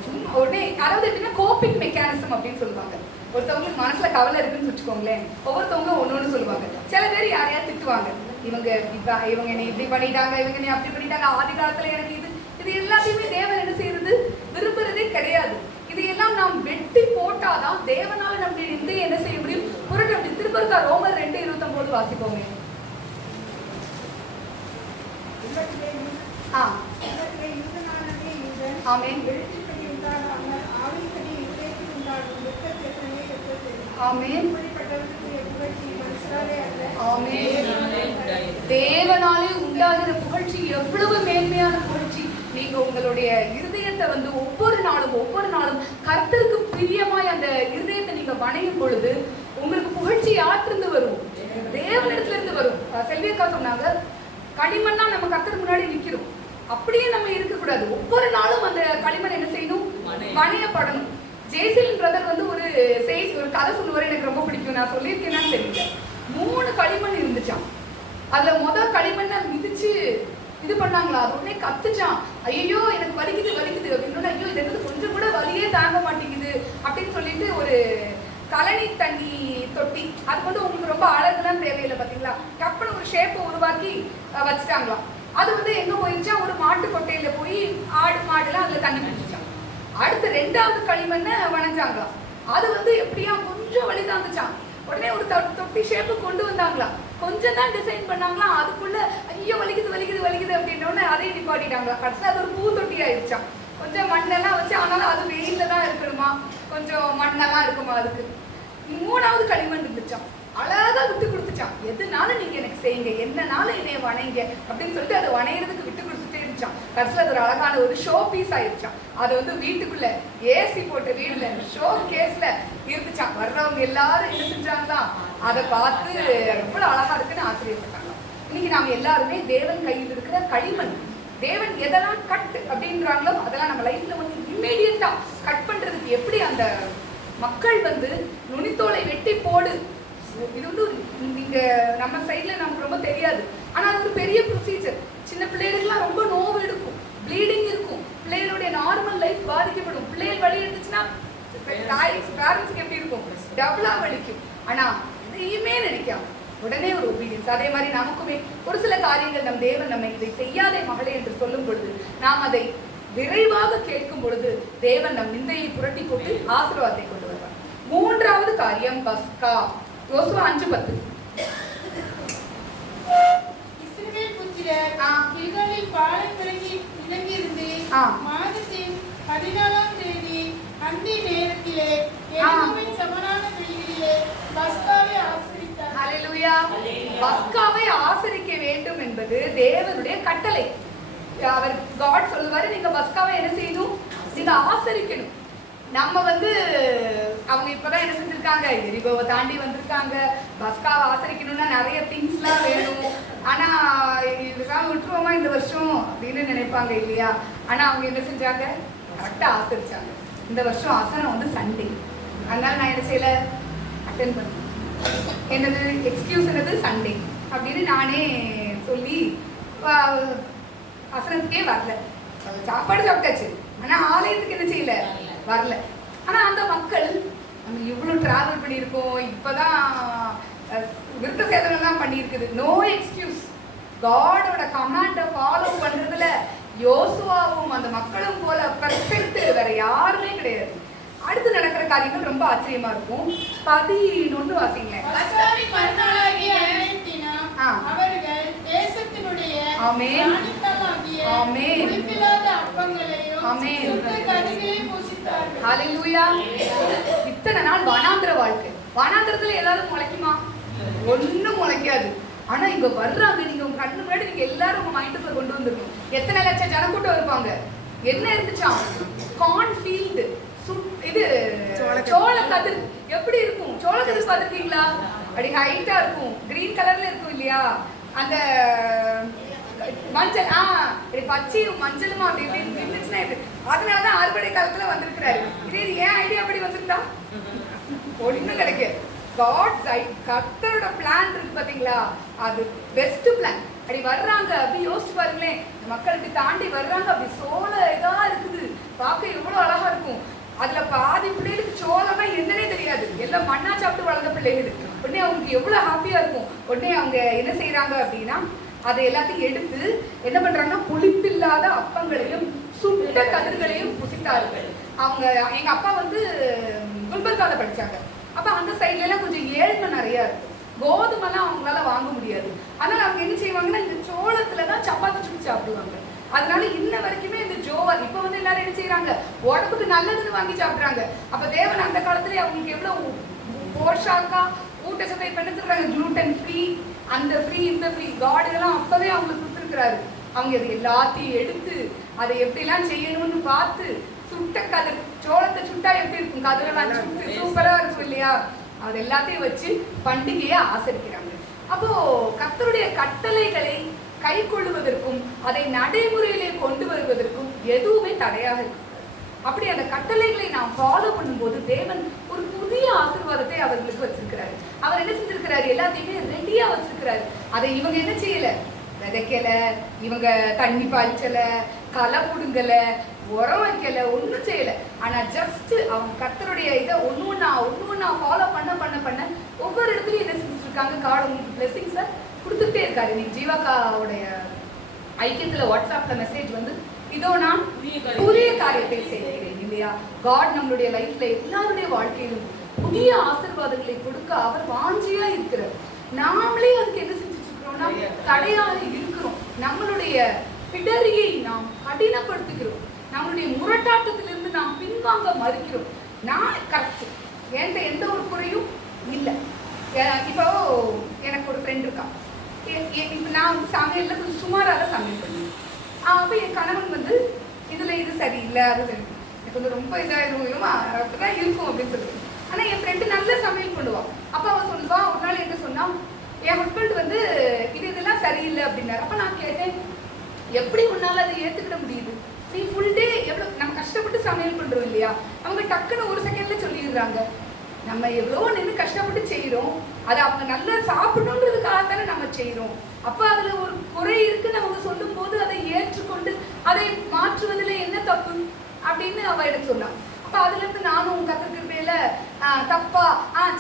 சும்மா உடனே, அதாவது எப்படின்னா கோப்பிங் மெக்கானிசம் அப்படின்னு சொல்லுவாங்க. ஒருத்தவங்களுக்கு மனசுல கவலை இருக்குன்னு வச்சுக்கோங்களேன், ஒவ்வொருத்தவங்க ஒன்னொன்னு சொல்லுவாங்க. சில பேர் யாரையா திட்டுவாங்க, இவங்க என்னை இப்படி பண்ணிட்டாங்க, இவங்க என்னை அப்படி பண்ணிட்டாங்க, ஆதி காலத்துல எனக்கு இது எல்லாத்தையுமே தேவன் என்ன செய்யறது, விரும்புறதே கிடையாது. இதையெல்லாம் நாம் வெட்டி போட்டாதான் தேவனால நம்முடைய நிந்தையை என்ன செய்ய முடியும், புரட்ட முடியும். திருப்பருக்கா ரோமர் 2:29 வாசிப்போமே. ஆமென் ஆமென் ஆமென். தேவனாலே உண்டாகிற புகழ்ச்சி எவ்வளவு மேன்மையான புகழ்ச்சி. நீங்க உங்களுடைய இருதயத்தை வந்து ஒவ்வொரு நாளும் கர்த்தருக்கு பிரியமாய் அந்த இருதயத்தை நீங்க வணையும் பொழுது உங்களுக்கு புகழ்ச்சி யாற்றிருந்து வரும், தேவனிடத்துல இருந்து வரும். செல்வியக்கா சொன்னாங்க, களிமண்ணா நம்ம கர்த்தருக்கு முன்னாடி நிக்கிறோம், அப்படியே நம்ம இருக்கக்கூடாது. ஒவ்வொரு நாளும் அந்த களிமண் என்ன செய்யணும், வணையப்படணும். ஜெய்சில் பிரதர் வந்து ஒரு கதை சொல்லுவாரு, எனக்கு ரொம்ப பிடிக்கும். நான் சொல்லியிருக்கேன்னு தெரியல. 3 களிமண் இருந்துச்சான். அதுல முதல் களிமண்ணை மிதிச்சு இது பண்ணாங்களா, அது உடனே கத்துச்சான், ஐயோ எனக்கு வலிக்குது அப்படின்னு. ஐயோ இது எனக்கு கொஞ்சம் கூட வலியே தாங்க மாட்டேங்குது அப்படின்னு சொல்லிட்டு ஒரு கழனி தண்ணி தொட்டி, அது வந்து உங்களுக்கு ரொம்ப அழகுலாம் தேவையில்லை பார்த்தீங்களா, டப்புன்னு ஒரு ஷேப்பை உருவாக்கி வச்சுட்டாங்களாம். அது வந்து எங்க போயிடுச்சா, ஒரு மாட்டு கொட்டையில போய் ஆடு மாடுலாம் அதுல தண்ணி பிடிச்சிச்சான். அடுத்து 2வது களிமண்ணை வணைஞ்சாங்களாம். அது வந்து எப்படியா கொஞ்சம் வலி தாங்குச்சான். உடனே ஒரு தொட்டி ஷேப்பு கொண்டு வந்தாங்களாம். கொஞ்சம் தான் டிசைன் பண்ணாங்களாம், அதுக்குள்ள ஐயோ வலிக்குது அப்படின்னோடனே அதையும் நிப்பாட்டிட்டாங்களா. கடைசியில் அது ஒரு பூ தொட்டி ஆயிடுச்சான். கொஞ்சம் மண்ணெல்லாம் வச்சு, ஆனாலும் அது வெயில தான் இருக்கணுமா, கொஞ்சம் மண்ணெல்லாம் இருக்குமா. அதுக்கு 3வது களிமண் இருந்துச்சான். அழகா விட்டு கொடுத்துச்சான், எதுனாலும் நீங்க எனக்கு செய்யுங்க, என்னனாலும் என்னைய வணைங்க அப்படின்னு சொல்லிட்டு அது வணையறதுக்கு விட்டு கொடுத்துட்டே இருந்துச்சான். கடைசியில் அது ஒரு அழகான ஒரு ஷோ பீஸ் ஆயிடுச்சான். அதை வந்து வீட்டுக்குள்ள ஏசி போட்ட வீடுல ஷோ கேஸ்ல இருந்துச்சான். வர்றவங்க எல்லாரும் என்ன செஞ்சாங்களா, அதை பார்த்து எவ்வளவு அழகா இருக்குன்னு ஆச்சரியப்பட்டாங்க. இன்னைக்கு நாம எல்லாருமே தேவன் கையில் இருக்கிற களிமண். தேவன் எதெல்லாம் கட் அப்படின்றாங்களோ அதெல்லாம் நம்ம லைஃப்ல வந்து இம்மீடியட்டா கட் பண்றதுக்கு எப்படி அந்த மக்கள் வந்து நுனித்தோலை வெட்டி போடு, இது வந்து இங்க நம்ம சைட்ல நமக்கு ரொம்ப தெரியாது, ஆனா அது ஒரு பெரிய ப்ரொசீஜர். சின்ன பிள்ளைகளுக்குலாம் ரொம்ப நோவு எடுக்கும், ப்ளீடிங் இருக்கும், பிள்ளைகளுடைய நார்மல் லைஃப் பாதிக்கப்படும். பிள்ளைகள் வலி இருந்துச்சுன்னா பேரண்ட்ஸ்க்கு எப்படி இருக்கும், டபுளா வலிக்கும். ஆனா இதையுமே நினைக்காம உடனே ஒரு ஒபீடியன்ஸ். அதே மாதிரி நமக்குமே ஒரு சில காரியங்கள் நம் தேவன் நம்ம இதை செய்யாதே மகளே என்று சொல்லும் பொழுது நாம் அதை விரைவாக கேட்கும் பொழுது தேவன் நம் நிந்தையை புரட்டி போட்டு ஆசீர்வாதத்தை கொண்டு வருவார். 3வது காரியம் பஸ்கா. யோசுவா 5:10. இஸ்ரவேல் புத்திரர் கில்காலில் பாளையம் இறங்கி இருந்து மாதத்தின் 14ஆம் தேதி அந்தி நேரத்திலே எரிகோவின் சமனான வெளியிலே பஸ்காவை ஆசரித்தார். ஹல்லேலூயா. பஸ்காவை ஆசரிக்க வேண்டும் என்பது தேவனுடைய கட்டளை. அவர் காட் சொல்லுவாரு, நீங்க பஸ்காவை என்ன செய்யணும், நீங்க ஆசரிக்கணும். நம்ம வந்து அவங்க இப்பதான் என்ன செஞ்சிருக்காங்க, எரிகோவை தாண்டி வந்திருக்காங்க, பஸ்காவை ஆசரிக்கணும்னா நிறைய திங்ஸ்லாம் வேணும், ஆனா இதுதான் விட்டுருவோமா இந்த வருஷம் அப்படின்னு நினைப்பாங்க இல்லையா. ஆனா அவங்க என்ன செஞ்சாங்க, கரெக்டா ஆசரிச்சாங்க. இந்த வருஷம் ஆசனம் வந்து சண்டே, அதனால நான் என்ன செய்யல, அட்டென்ட் பண்ணேன். என்னது எக்ஸ்கியூஸ் என்னது சண்டே அப்படின்னு நானே சொல்லி ஆசனத்துக்கே வரல. சாப்பாடு சாப்பிட்டாச்சு, ஆனா ஆலயத்துக்கு என்ன செய்யல, வரல. ஆனா அந்த மக்கள் நம்ம இவ்வளவு டிராவல் பண்ணியிருக்கோம், இப்பதான் விருத்த சேதனம் பண்ணியிருக்குது, நோ எக்ஸ்கியூஸ். காடோட கமாண்டை ஃபாலோ பண்றதுல யோசுவாவும் அந்த மக்களும் போல பெர்ஃபெக்ட் வேற யாருமே கிடையாது. அடுத்து நடக்கிற காரியங்கள் ரொம்ப ஆச்சரியமா இருக்கும். 11 வாசிங்களேன். பஸ்காவின் மறுநாளாகிய அவர்கள் தேசத்தினுடைய புளிப்பில்லாத அப்பங்களையும் சுட்ட கதிர்களையும் புசித்தார்கள். ஹல்லேலூயா. இத்தனை நாள் வனாந்திர வாழ்க்கை, வனாந்திரத்துல ஏதாவது முளைக்குமா, ஒண்ணும் முளைக்காது. ஆனா இங்க வர்றாங்க, நீங்க உங்க கண்ணு முன்னாடி நீங்க எல்லாரும் உங்க மைண்டுக்குள்ள கொண்டு வந்துருக்கோம். எத்தனை லட்சம் ஜனக்கூட்டம் இருப்பாங்க, என்ன இருந்துச்சா, கார்ன் ஃபீல்டு, இது சோள கதிர் எப்படி இருக்கும், சோள கதிர் பார்த்திருக்கீங்களா, அப்படி ஹைட்டா இருக்கும், கிரீன் கலர்ல இருக்கும் இல்லையா, அந்த மஞ்சள் இப்படி பச்சையும் மஞ்சளுமா அப்படி இப்படி இருந்துச்சுன்னா எப்படி? அதனாலதான் அறுவடை காலத்துல வந்திருக்கிறாரு. இதே ஏன் ஐடியா அப்படி வந்திருந்தா ஒண்ணும் கிடைக்காது. காட்ஸ் கர்த்தரோட பிளான் இருக்கு பாத்தீங்களா, அது பெஸ்ட் பிளான். அப்படி வர்றாங்க, அப்படி யோசிச்சு பாருங்களேன், மக்களுக்கு தாண்டி வர்றாங்க, அப்படி சோள இதா இருக்குது, பார்க்க எவ்வளவு அழகா இருக்கும். அதுல பாதி பிள்ளைகளுக்கு சோளமா என்னன்னே தெரியாது, எல்லாம் மண்ணா சாப்பிட்டு வளர்ந்த பிள்ளைகள். உடனே அவங்களுக்கு எவ்வளவு ஹாப்பியா இருக்கும். உடனே அவங்க என்ன செய்யறாங்க அப்படின்னா, அதை எல்லாத்தையும் எடுத்து என்ன பண்றாங்கன்னா, புளிப்பில்லாத அப்பங்களையும் சுட்ட கதிர்களையும் புசித்தார்கள். அவங்க எங்க அப்பா வந்து குல்பர்கால படிச்சாங்க. அப்ப அந்த சைட்ல எல்லாம் கொஞ்சம் ஏழ்மை நிறைய இருக்கும், கோதுமைலாம் அவங்களால வாங்க முடியாது. அதனால அவங்க என்ன செய்வாங்கன்னா, இந்த சோளத்துலதான் சப்பாத்தி சுட்டு சாப்பிடுவாங்க. அதனால இன்ன வரைக்குமே இந்த ஜோவார் இப்ப வந்து எல்லாரும் என்ன செய்யறாங்க, உடம்புக்கு நல்லதுன்னு வாங்கி சாப்பிடுறாங்க. அப்ப தேவன் அந்த காலத்துல அவங்களுக்கு எவ்வளவு போஷாக்கா ஊட்டச்சத்தை பண்ணுறாங்க, குளூட்டன் ஃப்ரீ, அந்த ஃப்ரீ இந்த ஃப்ரீ, காட் இதெல்லாம் அப்பவே அவங்களுக்கு கொடுத்துருக்கிறாரு. அவங்க அது எல்லாத்தையும் எடுத்து அதை எப்படிலாம் செய்யணும்னு பார்த்து, சுட்ட கதிர், சோளத்தை சுட்டா எப்படி இருக்கும், கதிரெல்லாம் சுட்டு சூப்பரா இருக்கும் இல்லையா, அது எல்லாத்தையும் வச்சு பண்டிகையை ஆசரிக்கிறாங்க. அப்போ கர்த்தருடைய கட்டளைகளை கை கொள்ளுவதற்கும் அதை நடைமுறையிலே கொண்டு வருவதற்கும் எதுவுமே தடையாக இருக்கு. அப்படி அந்த கட்டளைகளை நாம் ஃபாலோ பண்ணும்போது தேவன் ஒரு புதிய ஆசீர்வாதத்தை அவர்களுக்கு வச்சிருக்கிறாரு. அவர் என்ன செஞ்சிருக்கிறாரு, எல்லாத்தையுமே ரெடியா வச்சிருக்கிறாரு. அதை இவங்க என்ன செய்யல, விதைக்கல, இவங்க தண்ணி பாய்ச்சல, களை புடுங்கல, உரம் வைக்கல, ஒன்றும் செய்யல. ஆனா ஜஸ்ட் அவங்க கர்த்தருடைய இதை ஒன்று ஒன்னா ஃபாலோ பண்ண ஒவ்வொரு இடத்துலையும் என்ன செஞ்சுட்டு இருக்காங்க, காட் உங்களுக்கு பிளெஸிங்ஸை கொடுத்துட்டே இருக்காரு. இன்னைக்கு ஜீவாக்காவுடைய ஐக்கியத்துல வாட்ஸ்அப்ல மெசேஜ் வந்து, இதோ நான் புதிய காரியத்தை செய்கிறேன் இல்லையா. காட் நம்மளுடைய லைஃப்ல எல்லாருடைய வாழ்க்கையிலும் புதிய ஆசீர்வாதங்களை கொடுக்க அவர் வாஞ்சியா இருக்கிறார். நாமளே அதுக்கு என்ன செஞ்சுட்டு இருக்கிறோம்னா, தடையாக இருக்கிறோம். நம்மளுடைய பிடரியை நாம் கடினப்படுத்துகிறோம், நம்மளுடைய முரட்டாட்டத்திலிருந்து நாம் பின்வாங்க மறுக்கிறோம். நான் கரெக்ட், என்கிட்ட எந்த ஒரு குறையும் இல்லை. இப்போ எனக்கு ஒரு ஃப்ரெண்ட் இருக்கா, இப்போ நான் வந்து சமையல்ல கொஞ்சம் சுமாராக தான் சமையல் பண்ணுவேன். அப்போ என் கணவன் வந்து இதில் இது சரியில்லை, அது சரி, எனக்கு வந்து ரொம்ப இதாக இருக்குமா அப்படிதான் இருக்கும் அப்படின்னு சொல்லுவேன். ஆனால் என் ஃப்ரெண்டு நல்ல சமையல் பண்ணுவாள். அப்போ அவள் சொல்லுவா, ஒரு நாள் என்ன சொன்னா, என் ஹஸ்பண்ட் வந்து இதெல்லாம் சரியில்லை அப்படின்னாரு. அப்போ நான் கேட்டேன், எப்படி உன்னால் அதை ஏற்றுக்கிட முடியுது, நீ ஃபுல் டே எவ்வளோ நம்ம கஷ்டப்பட்டு சமையல் பண்ணுறோம் இல்லையா. அவங்க டக்குன்னு ஒரு செகண்ட்ல சொல்லிடுறாங்க, நம்ம எவ்வளோ நின்று கஷ்டப்பட்டு செய்கிறோம், அதை அவங்க நல்லா சாப்பிடணுன்றதுக்காக தானே நம்ம செய்கிறோம். அப்போ அதில் ஒரு குறை இருக்குன்னு அவங்க சொல்லும் போது அதை ஏற்றுக்கொண்டு அதை மாற்றுவதில் என்ன தப்பு அப்படின்னு அவ எடுத்து சொன்னான். அப்போ அதுலேருந்து நானும் கற்றுக்கிறதுல தப்பா,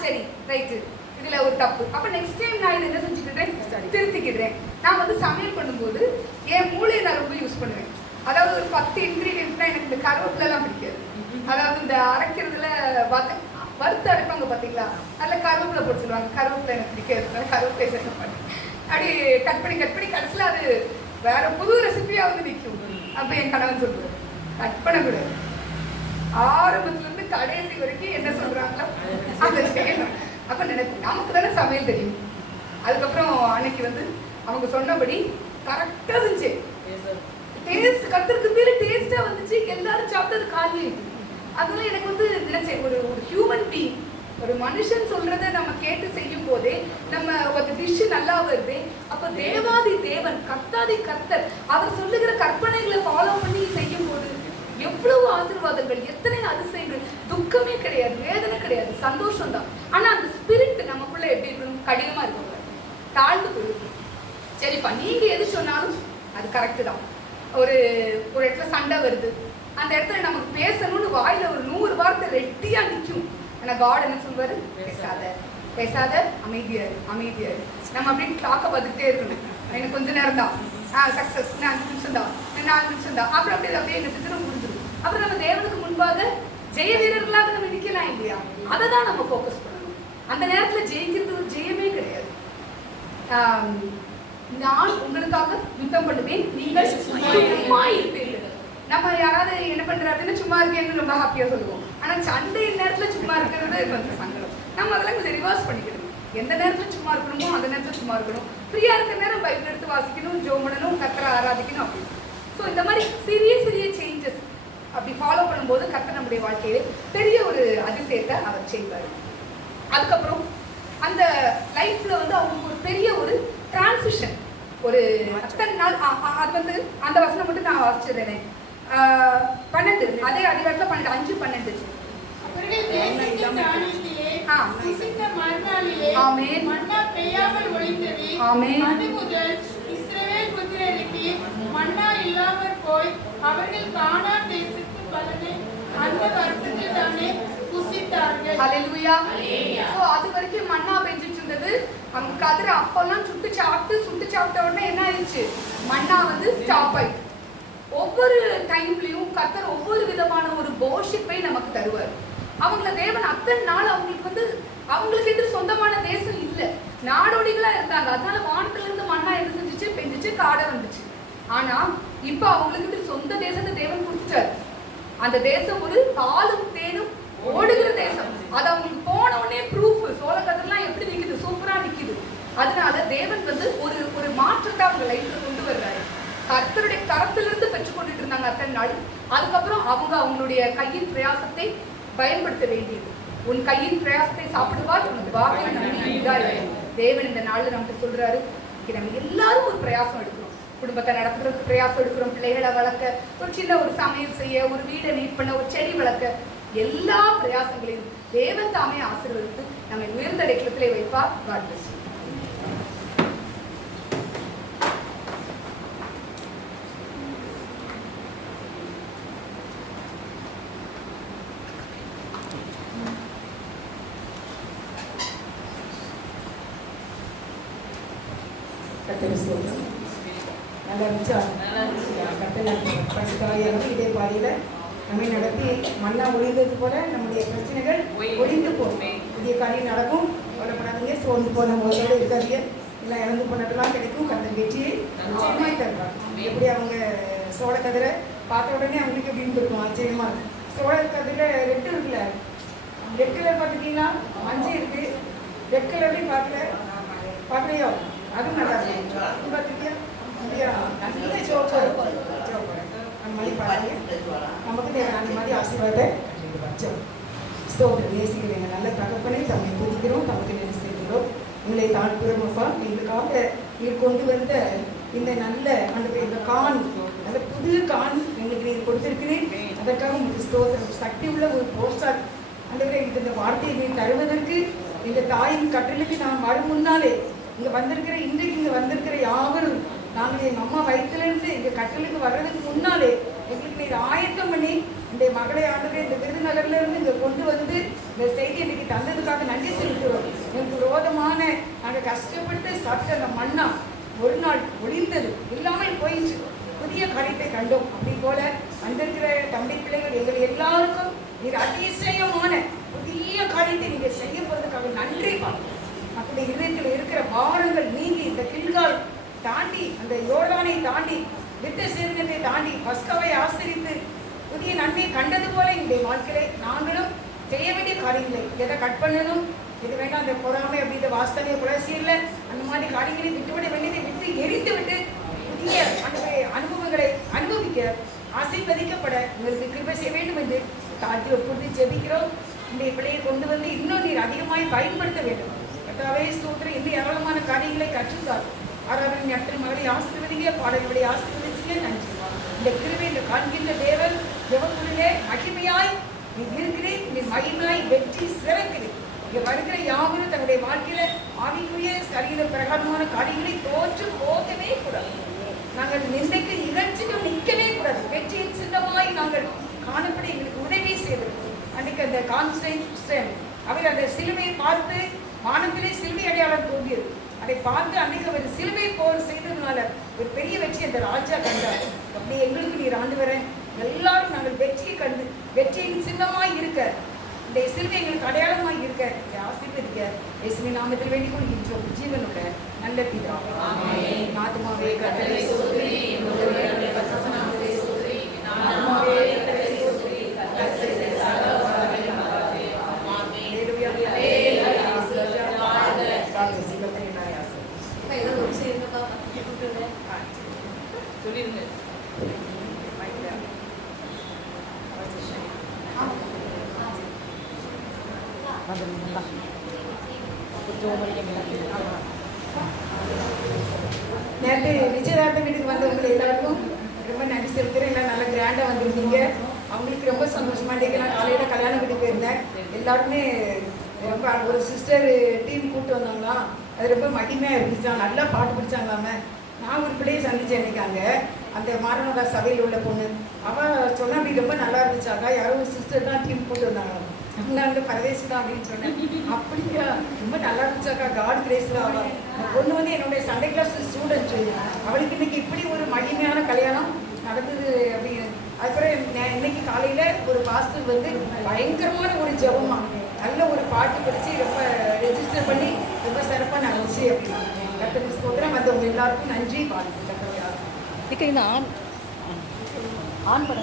சரி ரைட்டு, இதில் ஒரு தப்பு, அப்போ நெக்ஸ்ட் டைம் நான் இதை என்ன செஞ்சுக்கிட்டேன், திருத்திக்கிடுறேன். நான் வந்து சமையல் பண்ணும்போது என் மூளையை நான் ரொம்ப யூஸ் பண்ணுவேன். அதாவது ஒரு 10 இன்க்ரீடியன்ட்னா எனக்கு இந்த கருவேப்பிலாம் பிடிக்காது. அதாவது இந்த அரைக்கிறதுல வறுத்து அரைப்பாங்க பார்த்தீங்களா, அதில் கருவேப்பிலை போட்டு சொல்லுவாங்க, கருவேப்பிலை எனக்கு பிடிக்காது, கருவேப்பிலை சேர்க்க மாட்டேன். அப்படி கட் பண்ணி கடைசியில் அது வேற புது ரெசிபியாக வந்து நிற்கும். அப்போ என் கணவன் சொல்லுவார், கட் பண்ணக்கூடாது, ஆரம்பத்துலேருந்து கடைசி வரைக்கும் என்ன சொல்கிறாங்களோ அதை செய்யணும். அப்போ நினைப்பேன், நமக்கு தானே சமையல் தெரியும். அதுக்கப்புறம் அன்னைக்கு வந்து அவங்க சொன்னபடி கரெக்டாக செஞ்சேன். டேஸ்ட் கத்துறதுக்கு பேர் டேஸ்ட்டாக வந்துச்சு, எல்லாரும் சாப்பிட்டது காலி. அதனால எனக்கு வந்து நினைச்சேன், ஒரு ஹியூமன் பீயிங், ஒரு மனுஷன் சொல்றதை நம்ம கேட்டு செய்யும் போதே நம்ம ஒரு டிஷ் நல்லா வருது. அப்ப தேவாதி தேவன், கர்த்தாதி கர்த்தர், அவர் சொல்லுகிற கற்பனைகளை ஃபாலோ பண்ணி செய்யும் போது எவ்வளவு ஆசீர்வாதங்கள், எத்தனை அதிசயங்கள். துக்கமே கிடையாது, வேதனை கிடையாது, சந்தோஷம் தான். ஆனா அந்த ஸ்பிரிட் நமக்குள்ள எப்படி இருக்கணும், கடினமா இருக்கக்கூடாது, தாழ்ந்து போயிருக்கணும். சரிப்பா, நீங்க எது சொன்னாலும் அது கரெக்டு தான். ஒரு இடத்துல சண்டை வருது, அந்த இடத்துல நமக்கு பேசணும்னு வாயில ஒரு 100 வார்த்தை ரெட்டியா நிற்கும். ஆனா காட் என்ன சொல்வாரு, பேசாத, அமைதியாரு. நம்ம அப்படின்னு கிளாக்க பார்த்துக்கிட்டே இருக்கணும். எனக்கு கொஞ்ச நேரம் தான், சக்சஸ் 5 நிமிஷம் தான், 4 நிமிஷம் தான், அப்புறம் அப்படியே என்ன செஞ்சு முடிஞ்சிடும். அப்புறம் நம்ம தேவனுக்கு முன்பாக ஜெய வீரர்களாக நம்ம நிற்கலாம் இல்லையா. அதை தான் நம்ம ஃபோக்கஸ் பண்ணணும். அந்த நேரத்துல ஜெயிக்கிறது ஒரு ஜெயமே கிடையாது. நான் உங்களுக்காக யுத்தம் பண்ணுவேன், நீங்கள் சும்மா இருப்பீர்கள். நம்ம யாராவது என்ன பண்றாரு அப்படின்னா, சும்மா இருக்கேன்னு ரொம்ப ஹாப்பியா சொல்லுவோம். ஆனா சண்டை நேரத்துல சும்மா இருக்கிறது கொஞ்சம் சங்கடம். நம்ம அதெல்லாம் கொஞ்சம் ரிவர்ஸ் பண்ணிக்கணும். எந்த நேரத்துல சும்மா இருக்கணுமோ அந்த நேரத்துல சும்மா இருக்கணும். ஃப்ரீயா இருக்கிற நேரம் பைபிள் எடுத்து வாசிக்கணும், ஜெபம் பண்ணணும், கர்த்தரை ஆராதிக்கணும் அப்படி. ஸோ இந்த மாதிரி சிறிய சேஞ்சஸ் அப்படி ஃபாலோ பண்ணும்போது கர்த்தர் நம்முடைய வாழ்க்கையில பெரிய ஒரு அதிசயத்தை அவர் செய்வார். அதுக்கப்புறம் அந்த லைஃப்ல வந்து அவங்களுக்கு ஒரு பெரிய ஒரு டிரான்சிஷன். ஒரு அத்தனை நாள் அது வந்து அந்த வசனம் மட்டும் நான் வாசிச்சிருந்தேனே 12 அதே அதிகாரத்துல 12 5 12 அவர்கள் தேசத்தின் தானியத்திலே புசித்த மறுநாளிலே மன்னா பெய்யாமல் ஒழிந்தது. அது முதல் இஸ்ரவேல் புத்திரருக்கு மன்னா இல்லாமற் போய் அவர்கள் கானான் தேசத்து பலனை அந்த வருஷத்தில் தானே புசித்தார்கள். ஹல்லேலூயா. சோ அது வரைக்கும் மன்னா பெஞ்சிட்டு இருந்தது. அவங்க கதிர அப்பெல்லாம் சுட்டு சாப்பிட்ட உடனே என்ன ஆயிடுச்சு? மன்னா வந்து ஸ்டாப் ஆயிடுச்சு. ஒவ்வொரு டைம்லயும் கர்த்தர் ஒவ்வொரு விதமான ஒரு போஷிப்பை நமக்கு தருவார். அவங்கள தேவன் அத்தனை நாள் அவங்களுக்கு வந்து அவங்களுக்கு எதிர் சொந்தமான தேசம் இல்லை, நாடோடிகளா இருந்தாங்க. அதனால வானத்துல இருந்து மண்ணா என்ன செஞ்சுச்சு? பெஞ்சிச்சு, காடை வந்துச்சு. ஆனா இப்ப அவங்களுக்கு சொந்த தேசத்தை தேவன் கொடுத்துட்டாரு. அந்த தேசம் ஒரு பாலும் தேனும் ஓடுகிற தேசம். அது அவங்களுக்கு போன உடனே ப்ரூஃப். சோளக்கதிரெல்லாம் எப்படி நிக்குது? சூப்பரா நிக்குது. அதனால தேவன் வந்து ஒரு மாற்றத்தை அவங்க லைஃப்ல கொண்டு வர்றாரு. கர்த்தருடைய கரத்திலிருந்து பெற்றுக்கொண்டுட்டு இருந்தாங்க அத்தனை நாள். அதுக்கப்புறம் அவங்களுடைய கையின் பிரயாசத்தை பயன்படுத்த வேண்டியது. உன் கையின் பிரயாசத்தை சாப்பிடுவார், உனக்கு வார்த்தை நன்மை இதாயிருக்கும். தேவன் இந்த நாள்ல நமக்கு சொல்றாரு, நம்ம எல்லாரும் ஒரு பிரயாசம் எடுக்கிறோம். குடும்பத்தை நடத்துறதுக்கு பிரயாசம் எடுக்கிறோம். பிள்ளைகளை வளர்க்க, ஒரு சின்ன ஒரு சமையல் செய்ய, ஒரு வீடை நீட் பண்ண, ஒரு செடி வளர்க்க, எல்லா பிரயாசங்களையும் தேவன் தாமே ஆசீர்வதித்து நம்மை உயர்ந்த இடத்திலே வைப்பார். God bless you. இதே பாதையில நம்மை நடத்தி மண்ணா ஒழிந்தது போல நம்முடைய பிரச்சனைகள் ஒழிந்து போகும். புதிய காரியம் நடக்கும். கவலைப்படாதீங்க, சோர்ந்து போன முதலோடு இருக்காதீங்க. எல்லாம் இறந்து போனதெல்லாம் கிடைக்கும். கந்த வெற்றியை நிச்சயமாய் தருவாங்க. எப்படி அவங்க சோளக்கதிரை பார்த்த உடனே அவங்களுக்கு எப்படி இருக்கும்? ஆச்சரியமா இருக்கும். சோளக்கதிரை ரெட்டு இருக்குல்ல, ரெட் கலர் பார்த்துட்டீங்கன்னா மஞ்சள் இருக்கு, ரெட் கலர்லையும் பார்க்கலையோ? அதுவும் நல்லா இருக்கும். பார்த்துட்டியா? நல்ல சோப்பு அந்த மாதிரி பாருங்க. நமக்கு தேவை அந்த மாதிரி ஆசீர்வாதத்தை ஸ்தோத்திரம். நேசிக்கிற எங்கள் நல்ல தகப்பனை தம்மை துதிக்கிறோம், தமக்கு நன்றி செலுத்துகிறோம். உங்களை தாழ்ப்புறமப்பா, எங்களுக்காக நீர் கொண்டு வந்த இந்த நல்ல இந்த கான், அந்த புது கான் எங்களுக்கு நீர் கொடுத்திருக்கிறேன். அதற்காக உங்களுக்கு ஸ்தோத்திரம். சக்தி உள்ள ஒரு போஸ்டர் அந்த இந்த வார்த்தையை நீர் தருவதற்கு இந்த தாயின் கட்டளுக்கு நான் வரும் முன்னாலே இங்கே வந்திருக்கிற இன்றைக்கு இங்கே வந்திருக்கிற யாவரும் நாங்கள் எங்கள் அம்மா வயிற்றுலேருந்து எங்கள் கட்டலுக்கு வர்றதுக்கு முன்னாலே எங்களுக்கு நீர் ஆயத்தம் பண்ணி இந்த மகளை ஆண்டுகிற இந்த விருதுநகர்ல இருந்து இங்கே கொண்டு வந்து இந்த செய்தி இன்னைக்கு தந்ததுக்காக நன்றி செலுத்துகிறோம். எனக்கு விரோதமான நாங்கள் கஷ்டப்பட்டு சாப்பிட்ட அந்த மண்ணா ஒரு நாள் ஒளிந்தது, இல்லாமல் போயிடுச்சு. புதிய காரியத்தை கண்டோம். அப்படி போல வந்திருக்கிற தம்பி பிள்ளைகள் எங்கள் எல்லாருக்கும் நீர் அதிசயமான புதிய காரியத்தை நீங்கள் செய்ய போறதுக்காக நன்றி. அப்படி இதயத்தில் இருக்கிற பாரங்கள் நீங்கி இந்த கில்கால் தாண்டி, அந்த யோர்தானை தாண்டி, வித்த சேதனத்தை தாண்டி பஸ்காவை ஆசிரித்து புதிய நன்மையை கண்டது போல எங்களுடைய வாழ்க்கையிலே நாங்களும் செய்ய வேண்டிய காரியங்களை எதை கட் பண்ணணும், எது வேண்டாம், அந்த பொறாமை அப்படின்ற வாஸ்தவிய குலசியில் அந்த மாதிரி காரியங்களை விட்டுவிட வேண்டியதை விட்டு எரித்து விட்டு புதிய அனுபவங்களை அனுபவிக்க ஆசீர்வதிக்கப்பட உங்களுக்கு கிருபை செய்ய வேண்டும் என்று தாழ்த்தி ஒப்புறுதி ஜெபிக்கிறோம். இந்த பிள்ளையை கொண்டு வந்து இன்னும் நீர் அதிகமாய் பயன்படுத்த வேண்டும். கர்த்தாவே ஸ்தோத்திரம். இன்னும் ஏராளமான காரியங்களை கற்றுத்தார். ஆராதனை நேரத்தில் மகளை ஆசீர்வதிங்க, பாடல்களை ஆசீர்வதிச்சுங்க. நன்றி. இந்த கிருபை இந்த காண்கின்ற தேவன் ஜெபக்குழுவிலே மகிமையாய் நீ இருக்கிறேன், நீ மகிமையாய் வெற்றி சிறக்கிறேன். இங்கே வருகிற யாவரும் தன்னுடைய வாழ்க்கையில ஆவிக்குரிய சரீர பிரகாரமான காரியங்களை தோற்று போகவே கூடாது. நாங்கள் நிந்தைக்கு இகழ்ச்சிக்கு நிற்கவே கூடாது. வெற்றியின் சின்னமாய் நாங்கள் காணப்பட எங்களுக்கு உதவி செய்வது. அன்றைக்கு அந்த கான்ஸ்டன்ட் அவர் அந்த சிலுவையை பார்த்து வானத்திலே சிலுவை அடையாளம் தோன்றியது. அதை பார்த்து அன்னைக்கு அவர் சிலுவை போர் செய்ததுனால ஒரு பெரிய வெற்றி அந்த ராஜா கண்டார். அப்படி எங்களுக்கு நீர் ஆண்டு வர எல்லாரும் நாங்கள் வெற்றியை கண்டு வெற்றியின் சின்னமாய் இருக்க, இந்த சிலுவை எங்களுக்கு அடையாளமாய் இருக்க ஆசீர்வதிக்க இயேசுவின் நாமத்தில் வேண்டிக் கொள்கின்றோம். ஜீவனோட நல்ல பிதாவே. ஆத்துமாவே கர்த்தரை ஸ்தோத்திரி, என்னுடைய பரிசுத்த நாமத்தை ஸ்தோத்திரி. ஆத்துமாவே கர்த்தரை ஸ்தோத்திரி, கர்த்தர் செய்த சகல உபகாரங்களையும் மறவாதே. ஆமென். ஹல்லேலூயா. சொல்லிருங்க. நேற்று நிச்சயதார்த்த வீட்டுக்கு வந்தவங்க எல்லாருக்கும் ரொம்ப நன்றி செலுத்துகிறேன். எல்லாம் நல்லா கிராண்டாக வந்திருந்தீங்க. அவங்களுக்கு ரொம்ப சந்தோஷமா இன்றைக்கி நான் காலையில் கல்யாண வீட்டுக்கு போயிருந்தேன். எல்லாருமே ரொம்ப ஒரு சிஸ்டர் டீம் கூப்பிட்டு வந்தாங்களா, அது ரொம்ப மகிமையாக இருந்துச்சா, நல்லா பாட்டு பிடிச்சாங்களாம. நான் ஒரு பிள்ளையை சந்தித்தேன் இன்றைக்கி அங்கே, அந்த மாரணோட சபையில் உள்ள பொண்ணு. அவள் சொன்னா அப்படி ரொம்ப நல்லா இருந்துச்சாக்கா, யாரோ ஒரு சிஸ்டர் தான் டீம் கூப்பிட்டு வந்தாங்க. அவங்க அந்த பரதேசி தான் அப்படின்னு சொன்னேன். அப்படியா, ரொம்ப நல்லா இருந்துச்சாக்கா, காட் கிரேஸ் தான். அவள் பொண்ணு வந்து என்னுடைய சண்டே கிளாஸ் ஸ்டூடெண்ட். அவளுக்கு இன்னைக்கு இப்படி ஒரு மகிமையான கல்யாணம் நடந்தது அப்படின்னு. அதுக்கப்புறம் இன்னைக்கு காலையில் ஒரு பாஸ்டர் வந்து பயங்கரமான ஒரு ஜெபமா நல்ல ஒரு பாட்டு படித்து ரொம்ப ரெஜிஸ்டர் பண்ணி ரொம்ப சிறப்பாக நடந்துச்சு அப்படின்னா. கர்த்தருக்கு ஸ்தோத்திரம். வந்தவங்க எல்லாருக்கும் நன்றி. இதுக்கு இந்த ஆன் பண்ண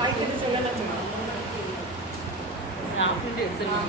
வாய்ப்பு சொல்லலாம். எடுத்துக்கலாம்.